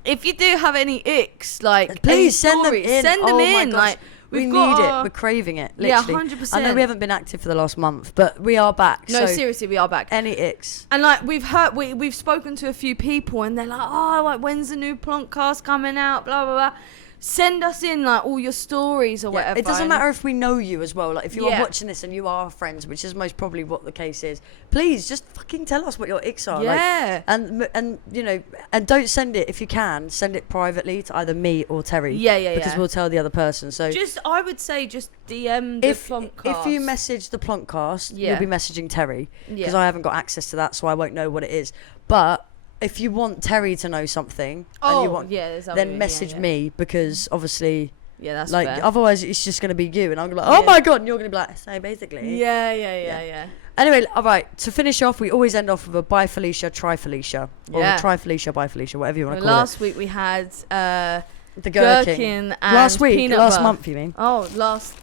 if you do have any icks, like Please any send them stories, in. Send them Oh my in. gosh. Like We we've need got it. We're craving it. Yeah, Literally. 100%. I know we haven't been active for the last month, but we are back. No, so seriously, we are back. any icks? And like we've spoken to a few people, and they're like, "Oh, like when's the new Plonkcast coming out?" Blah blah blah. Send us in like all your stories or Yeah, whatever. it doesn't and- matter if we know you as well. Like if you Yeah. are watching this and you are friends, which is most probably what the case is, please just fucking tell us what your icks are. Yeah. Like, and you know, and don't send it if you can. Send it privately to either me or Terry. Yeah, Because yeah. we'll tell the other person. So I would say just DM the if Plonkcast. you message the Plonkcast, Yeah. you'll be messaging Terry because Yeah. I haven't got access to that, so I won't know what it is. But if you want Terry to know something, and you want, there's that then one, message yeah. me because obviously. Yeah, that's Like fair. otherwise it's just gonna be you and I'm gonna be like, oh Yeah. my God, and you're gonna be like, so basically. Yeah. Anyway, alright, to finish off, we always end off with a bye Felicia, try Felicia. Or Yeah. try Felicia, bye Felicia, whatever you want to Well, call last week we had it. The gherkin and last week, peanut last butter. month you mean. Oh, last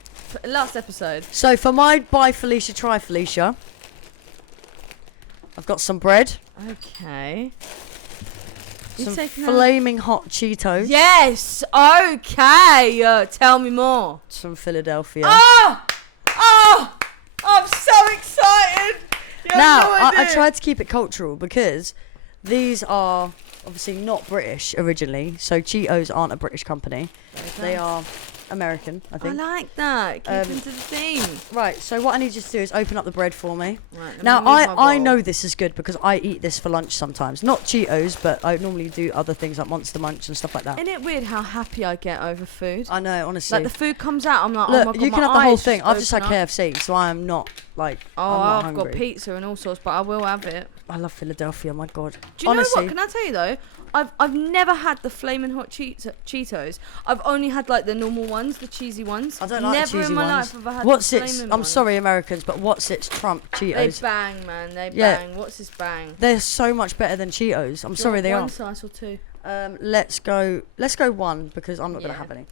episode. So for my bye Felicia, try Felicia, I've got some bread, Okay. You some taking that? flaming hot Cheetos, Yes. Okay. Tell me more. some Philadelphia. Oh! I'm so excited. You have Now, no I idea. tried to keep it cultural because these are obviously not British originally. So Cheetos aren't a British company. They are American, I I think. like that. Keep Um, into the theme. Right, so what I need you to do is open up the bread for me. Right, let me Now, move my I bowl. know this is good because I eat this for lunch sometimes. Not Cheetos, but I normally do other things like Monster Munch and stuff like that. Isn't it weird how happy I get over food? I know, honestly. Like the food comes out, I'm like, oh Look, my God, you can my have the whole eyes thing. I've just had open up. KFC, so I am not, like, Oh, I'm not I've hungry. got pizza and all sorts, but I will have it. I love Philadelphia, my God. Do you Honestly, know what? Can I tell you though? I've never had the flaming hot Cheetos. I've only had like the normal ones, the cheesy ones. I don't like never the cheesy in my ones. life have I had What's the it? flaming I'm ones. sorry, Americans, but what's it's Trump They Cheetos? bang, man. They Yeah. bang. What's this bang? They're so much better than Cheetos. I'm Do you sorry, want they one are. slice or two? Let's go one because I'm not gonna Yeah. have any.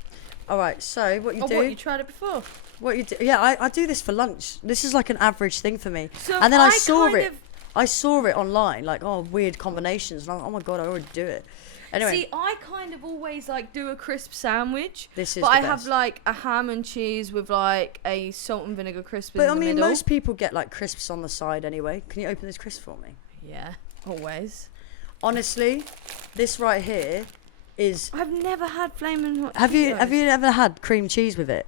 All right. So what you Oh, do? what, you tried it before? What you do? Yeah, I do this for lunch. This is like an average thing for me. So And then I I saw kind it. of- I saw it online, like weird combinations. And I'm like, oh my god, I already do it. Anyway, See, I kind of always like do a crisp sandwich. this is. But the I have best. like a ham and cheese with like a salt and vinegar crisp But in I the mean, middle. most people get like crisps on the side anyway. Can you open this crisp for me? Yeah, always. Honestly, this right here is. I've never had flaming hot Have you Cheetos. ever had cream cheese with it?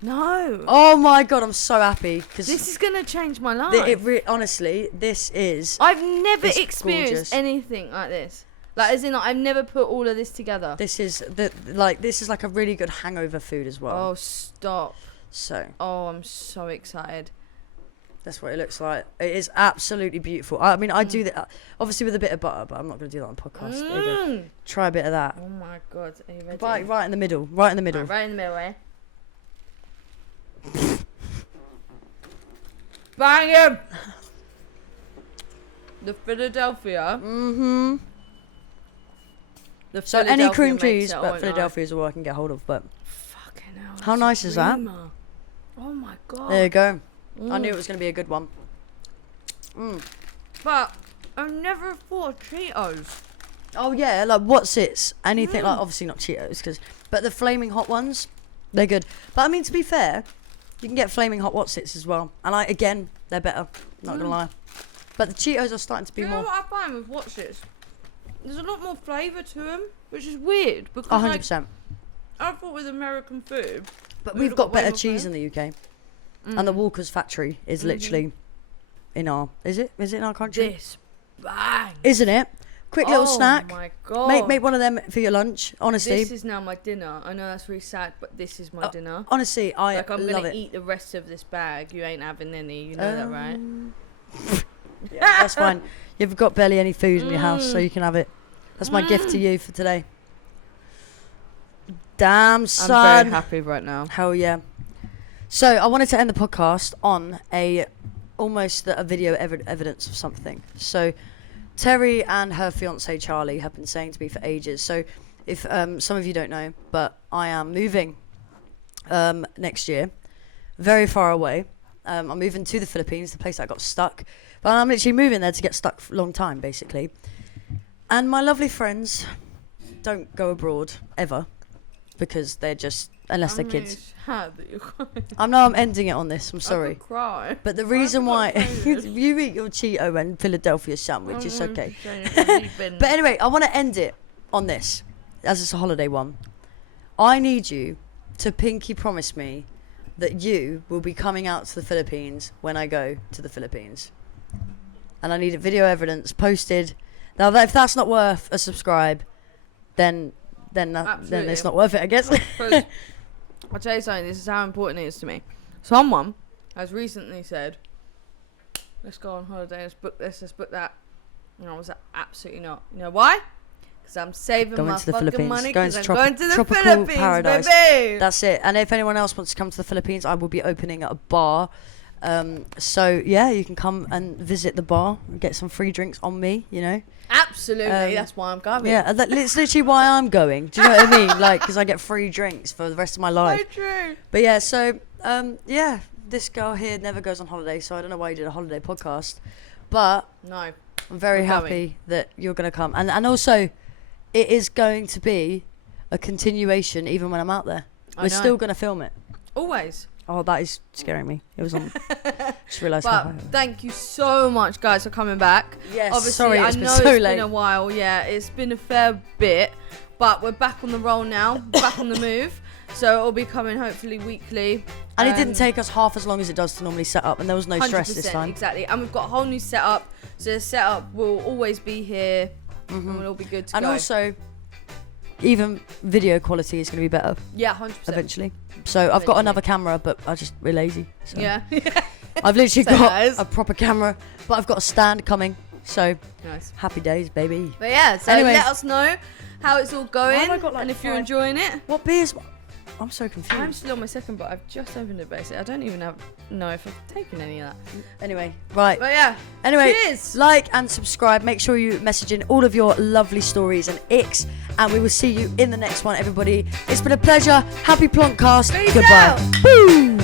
No. Oh my god, I'm so happy because This is gonna change my life. honestly, this is. I've never It's experienced gorgeous. anything like this. Like, as in, like, I've never put all of this together. This is this is like a really good hangover food as well. Oh, stop. So Oh, I'm so excited. that's what it looks like. It is absolutely beautiful. I mean, I do that obviously with a bit of butter, but I'm not going to do that on podcast. There you go. Mm. Try a bit of that. Oh my god, are you ready? Right in the middle. Right in the middle. Right in the middle, eh? Bang him! The Philadelphia. Mm-hmm. The So any cream makes cheese, it, I but won't lie. Philadelphia is all I can get hold of. But Fucking hell. How it's a nice is that? creamer. Oh my god. there you go. I Mm. knew it was going to be a good one. But I've never thought of Cheetos. Oh yeah, like what's it's anything Mm. like obviously not Cheetos but the flaming hot ones, they're good. But I mean to be fair, you can get flaming hot Whatsits as well, and they're better. Not gonna lie, but the Cheetos are starting to be You know more. what I find with Whatsits? There's a lot more flavour to them, which is weird because 100%. I thought with American food, But we've we've got way better more cheese flavour. in the UK, and the Walker's factory is literally in our. Is it in our country? This bang. Isn't it? Quick little snack. Oh my god. Make one of them for your lunch. Honestly, This is now my dinner. I know that's really sad, but this is my dinner. honestly, I Like I'm love gonna it. eat the rest of this bag. You ain't having any. You know that, right? Yeah, that's fine. You've got barely any food in your house, so you can have it. That's my gift to you for today. Damn, son. I'm very happy right now. Hell yeah. So I wanted to end the podcast on almost a video evidence of something. So Terry and her fiance Charlie have been saying to me for ages. So if some of you don't know, but I am moving next year, very far away. I'm moving to the Philippines, the place I got stuck. But I'm literally moving there to get stuck for a long time, basically. And my lovely friends don't go abroad ever because they're just, unless they're kids. I'm ending it on this. I'm sorry. I could cry. But the reason why could I say this? you eat your Cheeto and Philadelphia sandwich, it's okay. But But anyway, I want to end it on this, as it's a holiday one. I need you to pinky promise me that you will be coming out to the Philippines when I go to the Philippines. And I need a video evidence posted. Now, if that's not worth a subscribe, then it's not worth it, I guess. Because I'll tell you something. This is how important it is to me. Someone has recently said, "Let's go on holiday. Let's book this. Let's book that." And I was like, "Absolutely not." You know why? Because I'm saving Going my to the fucking Philippines. money. Going Because to I'm going to the tropical Philippines, paradise. baby. That's it. And if anyone else wants to come to the Philippines, I will be opening a bar. So yeah, you can come and visit the bar and get some free drinks on me, you know. Absolutely. That's why I'm going. Yeah, it's literally why I'm going. Do you know what I mean? Like, because I get free drinks for the rest of my life. So true. But yeah, so yeah, this girl here never goes on holiday, so I don't know why you did a holiday podcast. But No. I'm very We're happy going. that you're going to come. And also, it is going to be a continuation even when I'm out there. I We're know. still going to film it. Always. Oh, that is scaring me. It was on. Just realised But how. thank you so much, guys, for coming back. Yes, Obviously, sorry, I it's been know so it's late. been a while. Yeah, it's been a fair bit, but we're back on the roll now, back on the move. So it'll be coming hopefully weekly. And it didn't take us half as long as it does to normally set up, and there was no stress this 100%, time. Exactly, and we've got a whole new setup. So the setup will always be here, and we'll all be good to And go. also, even video quality is going to be better yeah, 100%. eventually. So I've got Eventually. another camera, but we're lazy. So. Yeah. I've literally Say got guys. a proper camera, but I've got a stand coming. So Nice. happy days, baby. But yeah, so Anyway. let us know how it's all going have I got, like, and if you're 5? enjoying it. What beers? I'm so confused. I'm still on my second, but I've just opened it basically. I don't even know if I've taken any of that. Anyway, right. But yeah. Anyway, Cheers. like and subscribe. Make sure you message in all of your lovely stories and icks. And we will see you in the next one, everybody. It's been a pleasure. Happy Plonkcast. Peace Goodbye. out. Woo!